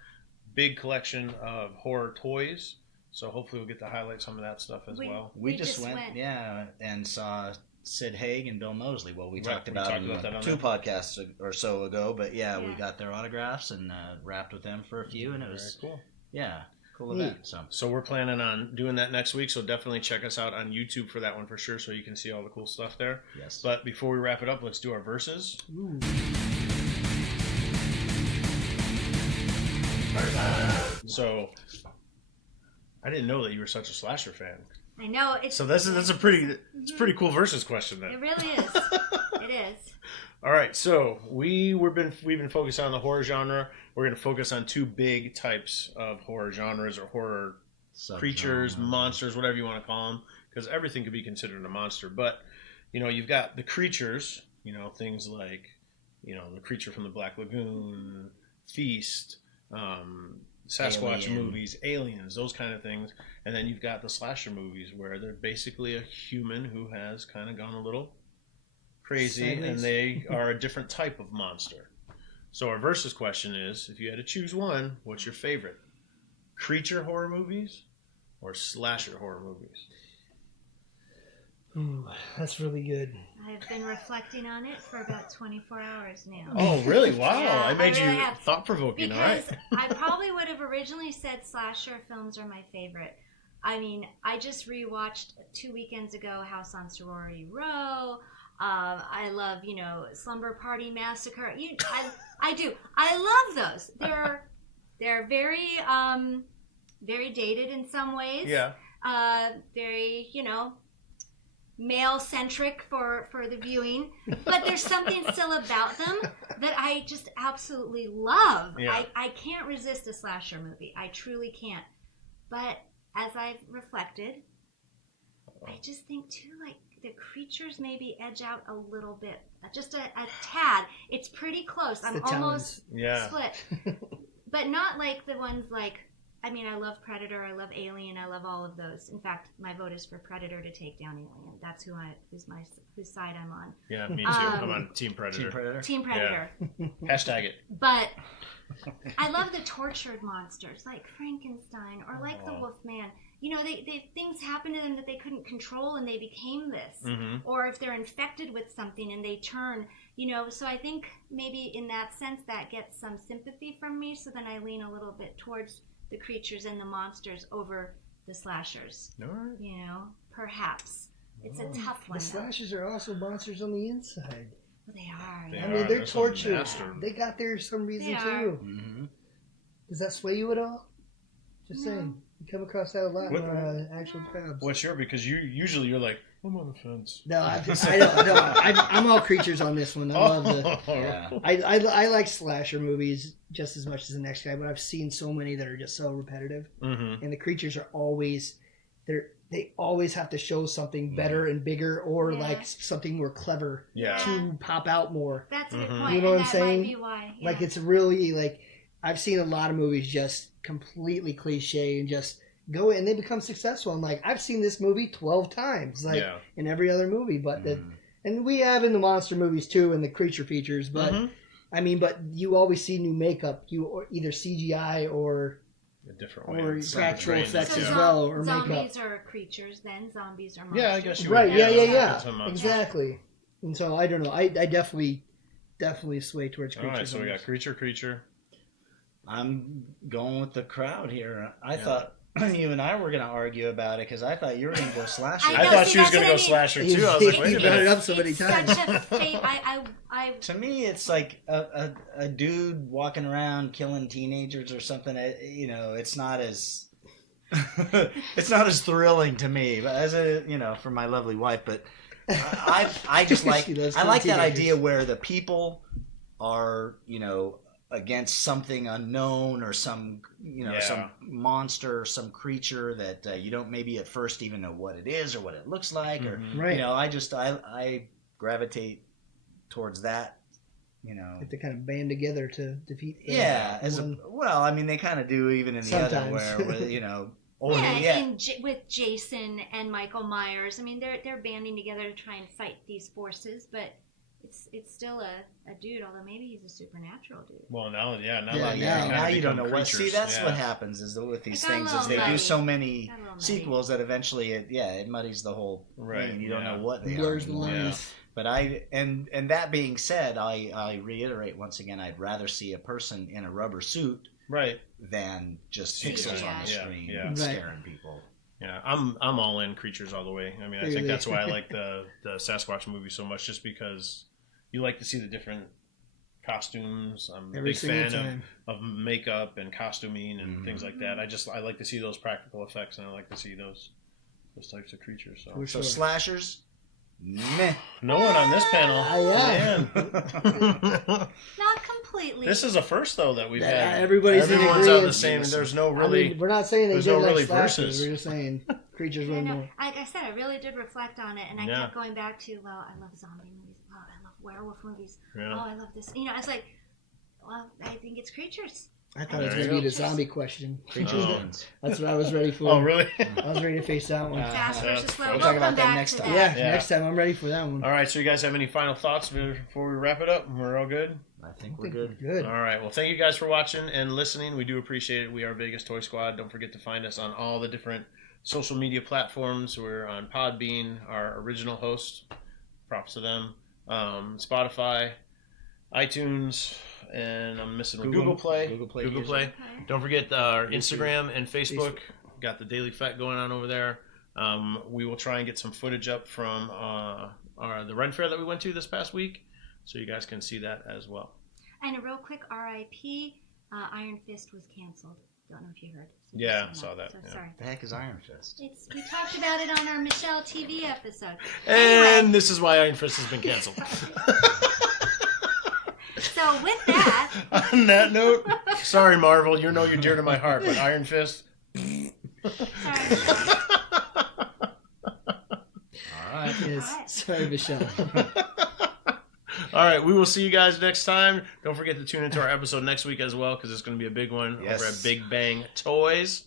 Big collection of horror toys. So hopefully we'll get to highlight some of that stuff as well. We We just just went, went. yeah, and saw Sid Haig and Bill Moseley. Well, we Right, talked we about, talked them about that on two that. podcasts or so ago, but yeah, we Yeah. got their autographs and rapped with them for a few, and it was Very cool. yeah, cool Neat. event. So So we're planning on doing that next week. So definitely check us out on YouTube for that one for sure, so you can see all the cool stuff there. yes, But before we wrap it up, let's do our verses. Ooh. So I didn't know that you were such a slasher fan. I know. So that's a pretty cool versus question It then. really is. It is. All right, so we've been focused on the horror genre. We're going to focus on two big types of horror genres or horror creatures, Subgenre. monsters, whatever you want to call them, because everything could be considered a monster. But you've got the creatures, things like the creature from the Black Lagoon, Feast, Sasquatch Alien. movies, Aliens, those kind of things. And then you've got the slasher movies where they're basically a human who has kind of gone a little crazy, and Sideways. they are a different type of monster. So our versus question is, if you had to choose one, what's your favorite? Creature horror movies or slasher horror movies? Ooh, that's really good. I've been reflecting on it for about 24 hours now. Oh, really? Wow. Yeah, I made I really you have. thought-provoking, all right? Because I probably would have originally said slasher films are my favorite. I mean, I just rewatched 2 weekends ago House on Sorority Row. I love, Slumber Party Massacre. I do. I love those. They're very, very dated in some ways. Yeah. Very, male centric for the viewing, but there's something still about them that I just absolutely love. Yeah. I can't resist a slasher movie. I truly can't. But as I've reflected, I just think too, like, the creatures maybe edge out a little bit, just a tad. It's pretty close. I'm The almost Yeah. split, but not like the ones like I mean, I love Predator, I love Alien, I love all of those. In fact, my vote is for Predator to take down Alien. That's whose side I'm on. Yeah, me too. I'm on Team Predator. Team Predator. Team Predator. Hashtag it. But I love the tortured monsters like Frankenstein or like the Wolfman. You know, they things happen to them that they couldn't control and they became this. Mm-hmm. Or if they're infected with something and they turn, you know, so I think maybe in that sense that gets some sympathy from me. So then I lean a little bit towards the creatures and the monsters over the slashers. All right. You know, perhaps. It's a tough one. The slashers are also monsters on the inside. Well, they are. They yeah. I mean, they're That's a tortured. master. They got there for some reason They are. too. Mm-hmm. Does that sway you at all? Just No. saying. You come across that a lot What- in our actual crowds. What's your? Because usually you're like, I'm on the fence. No, I'm all creatures on this one. I love the. Yeah. I like slasher movies just as much as the next guy, but I've seen so many that are just so repetitive, Mm-hmm. and the creatures are always they always have to show something better and bigger, or Yeah. like something more clever Yeah. to pop out more. That's a good Mhm. point. You know what and I'm that saying? might be why. Yeah. Like it's really like I've seen a lot of movies just completely cliche and just go and they become successful. I'm like I've seen this movie 12 times, like Yeah. in every other movie, but that. Mhm. And we have in the monster movies too, and the creature features. But Mhm. I mean, but you always see new makeup, or either CGI or A different way. or It's practical brain, effects so as yeah. well, or makeup. zombies are creatures, then zombies are monsters. Yeah, I guess you Right? would. Yeah, yeah, That's a yeah. monster. Exactly. And so I don't know. I definitely sway towards All creatures. right, so on we got this. creature. I'm going with the crowd here. I Yeah. thought you and I were going to argue about it because I thought you were going to go slasher. I I know, thought see, she was that's going to what go I mean. slasher too. I was like, wait You a brought it minute. up so many It's times. such a I To me, it's like a dude walking around killing teenagers or something. You know, it's not as it's not as thrilling to me, but as a for my lovely wife. But I just like She loves I like that teenagers. idea where the people are against something unknown or some Yeah. some monster, some creature that you don't maybe at first even know what it is or what it looks like or Mhm. Right. I gravitate towards that. Have to kind of band together to defeat. the Yeah, one. I mean, they kind of do even in the other Sometimes. where with Jason and Michael Myers. I mean, they're banding together to try and fight these forces, but it's still a dude. Although maybe he's a supernatural dude. Well, now you Yeah, kinda now you don't know become what. See, creatures. that's Yeah. what happens is that with these It got a things is little they do muddy. so many Got a little muddy. sequels that eventually it muddies the whole Right, thing. You don't yeah. know what they Blurs are the anymore. lines. But and that being said, I reiterate once again, I'd rather see a person in a rubber suit Right. than just CGI. pixels on the Yeah, screen yeah. Right. scaring people. Yeah, I'm all in creatures all the way. I mean, I think Really? that's why I like the Sasquatch movie so much, just because you like to see the different costumes. I'm a Every big single fan time. of makeup and costuming and Mhm. things like that. I like to see those practical effects, and I like to see those types of creatures. So For So sure. slashers, meh. no one on this panel. Yeah. Man. Not completely. This is a first though that we've Yeah, had. everybody's in Everyone's on the agreement. same. There's no I really. mean, we're not saying they there's did no like really slashers. verses. We're just saying creatures Yeah, were no, more. like I said, I really did reflect on it, and I Yeah. kept going back to, well, I love zombie movies. Oh, I love werewolf movies. Yeah. Oh, I love this. You know, I was like, well, I think it's creatures. I thought it was There going you to be go. the zombie question. Creatures Oh. wins. That's what I was ready for. Oh really? I was ready to face that one. Fast yeah. versus slow. We'll We'll talk come about that back next to time. that. Yeah, next time I'm ready for that one. All right. So you guys have any final thoughts before we wrap it up? We're all good. I think we're good. Good. All right. Well, thank you guys for watching and listening. We do appreciate it. We are Vegas Toy Squad. Don't forget to find us on all the different social media platforms. We're on Podbean, our original host. Props to them. Spotify, iTunes, and I'm missing one. Google Play. Google Play Google user. Play. Okay. Don't forget our Instagram and Facebook. Got the Daily Fett going on over there. We will try and get some footage up from the Ren Fair that we went to this past week, so you guys can see that as well. And a real quick RIP, Iron Fist was canceled. Don't know if you heard. So Yeah, just saw that, So yeah. sorry. The heck is Iron Fist? We talked about it on our Michelle TV episode. And Anyway. this is why Iron Fist has been canceled. So with that, On that note, sorry Marvel, you know you're dear to my heart, but Iron Fist. sorry. All right. Yes. Alright. Sorry, Michelle. All right, we will see you guys next time. Don't forget to tune into our episode next week as well, because it's going to be a big one over at Big Bang Toys.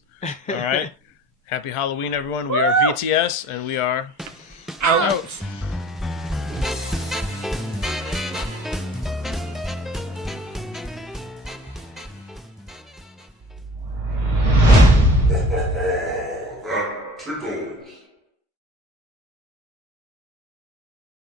All right. Happy Halloween, everyone. We are VTS, and we are out.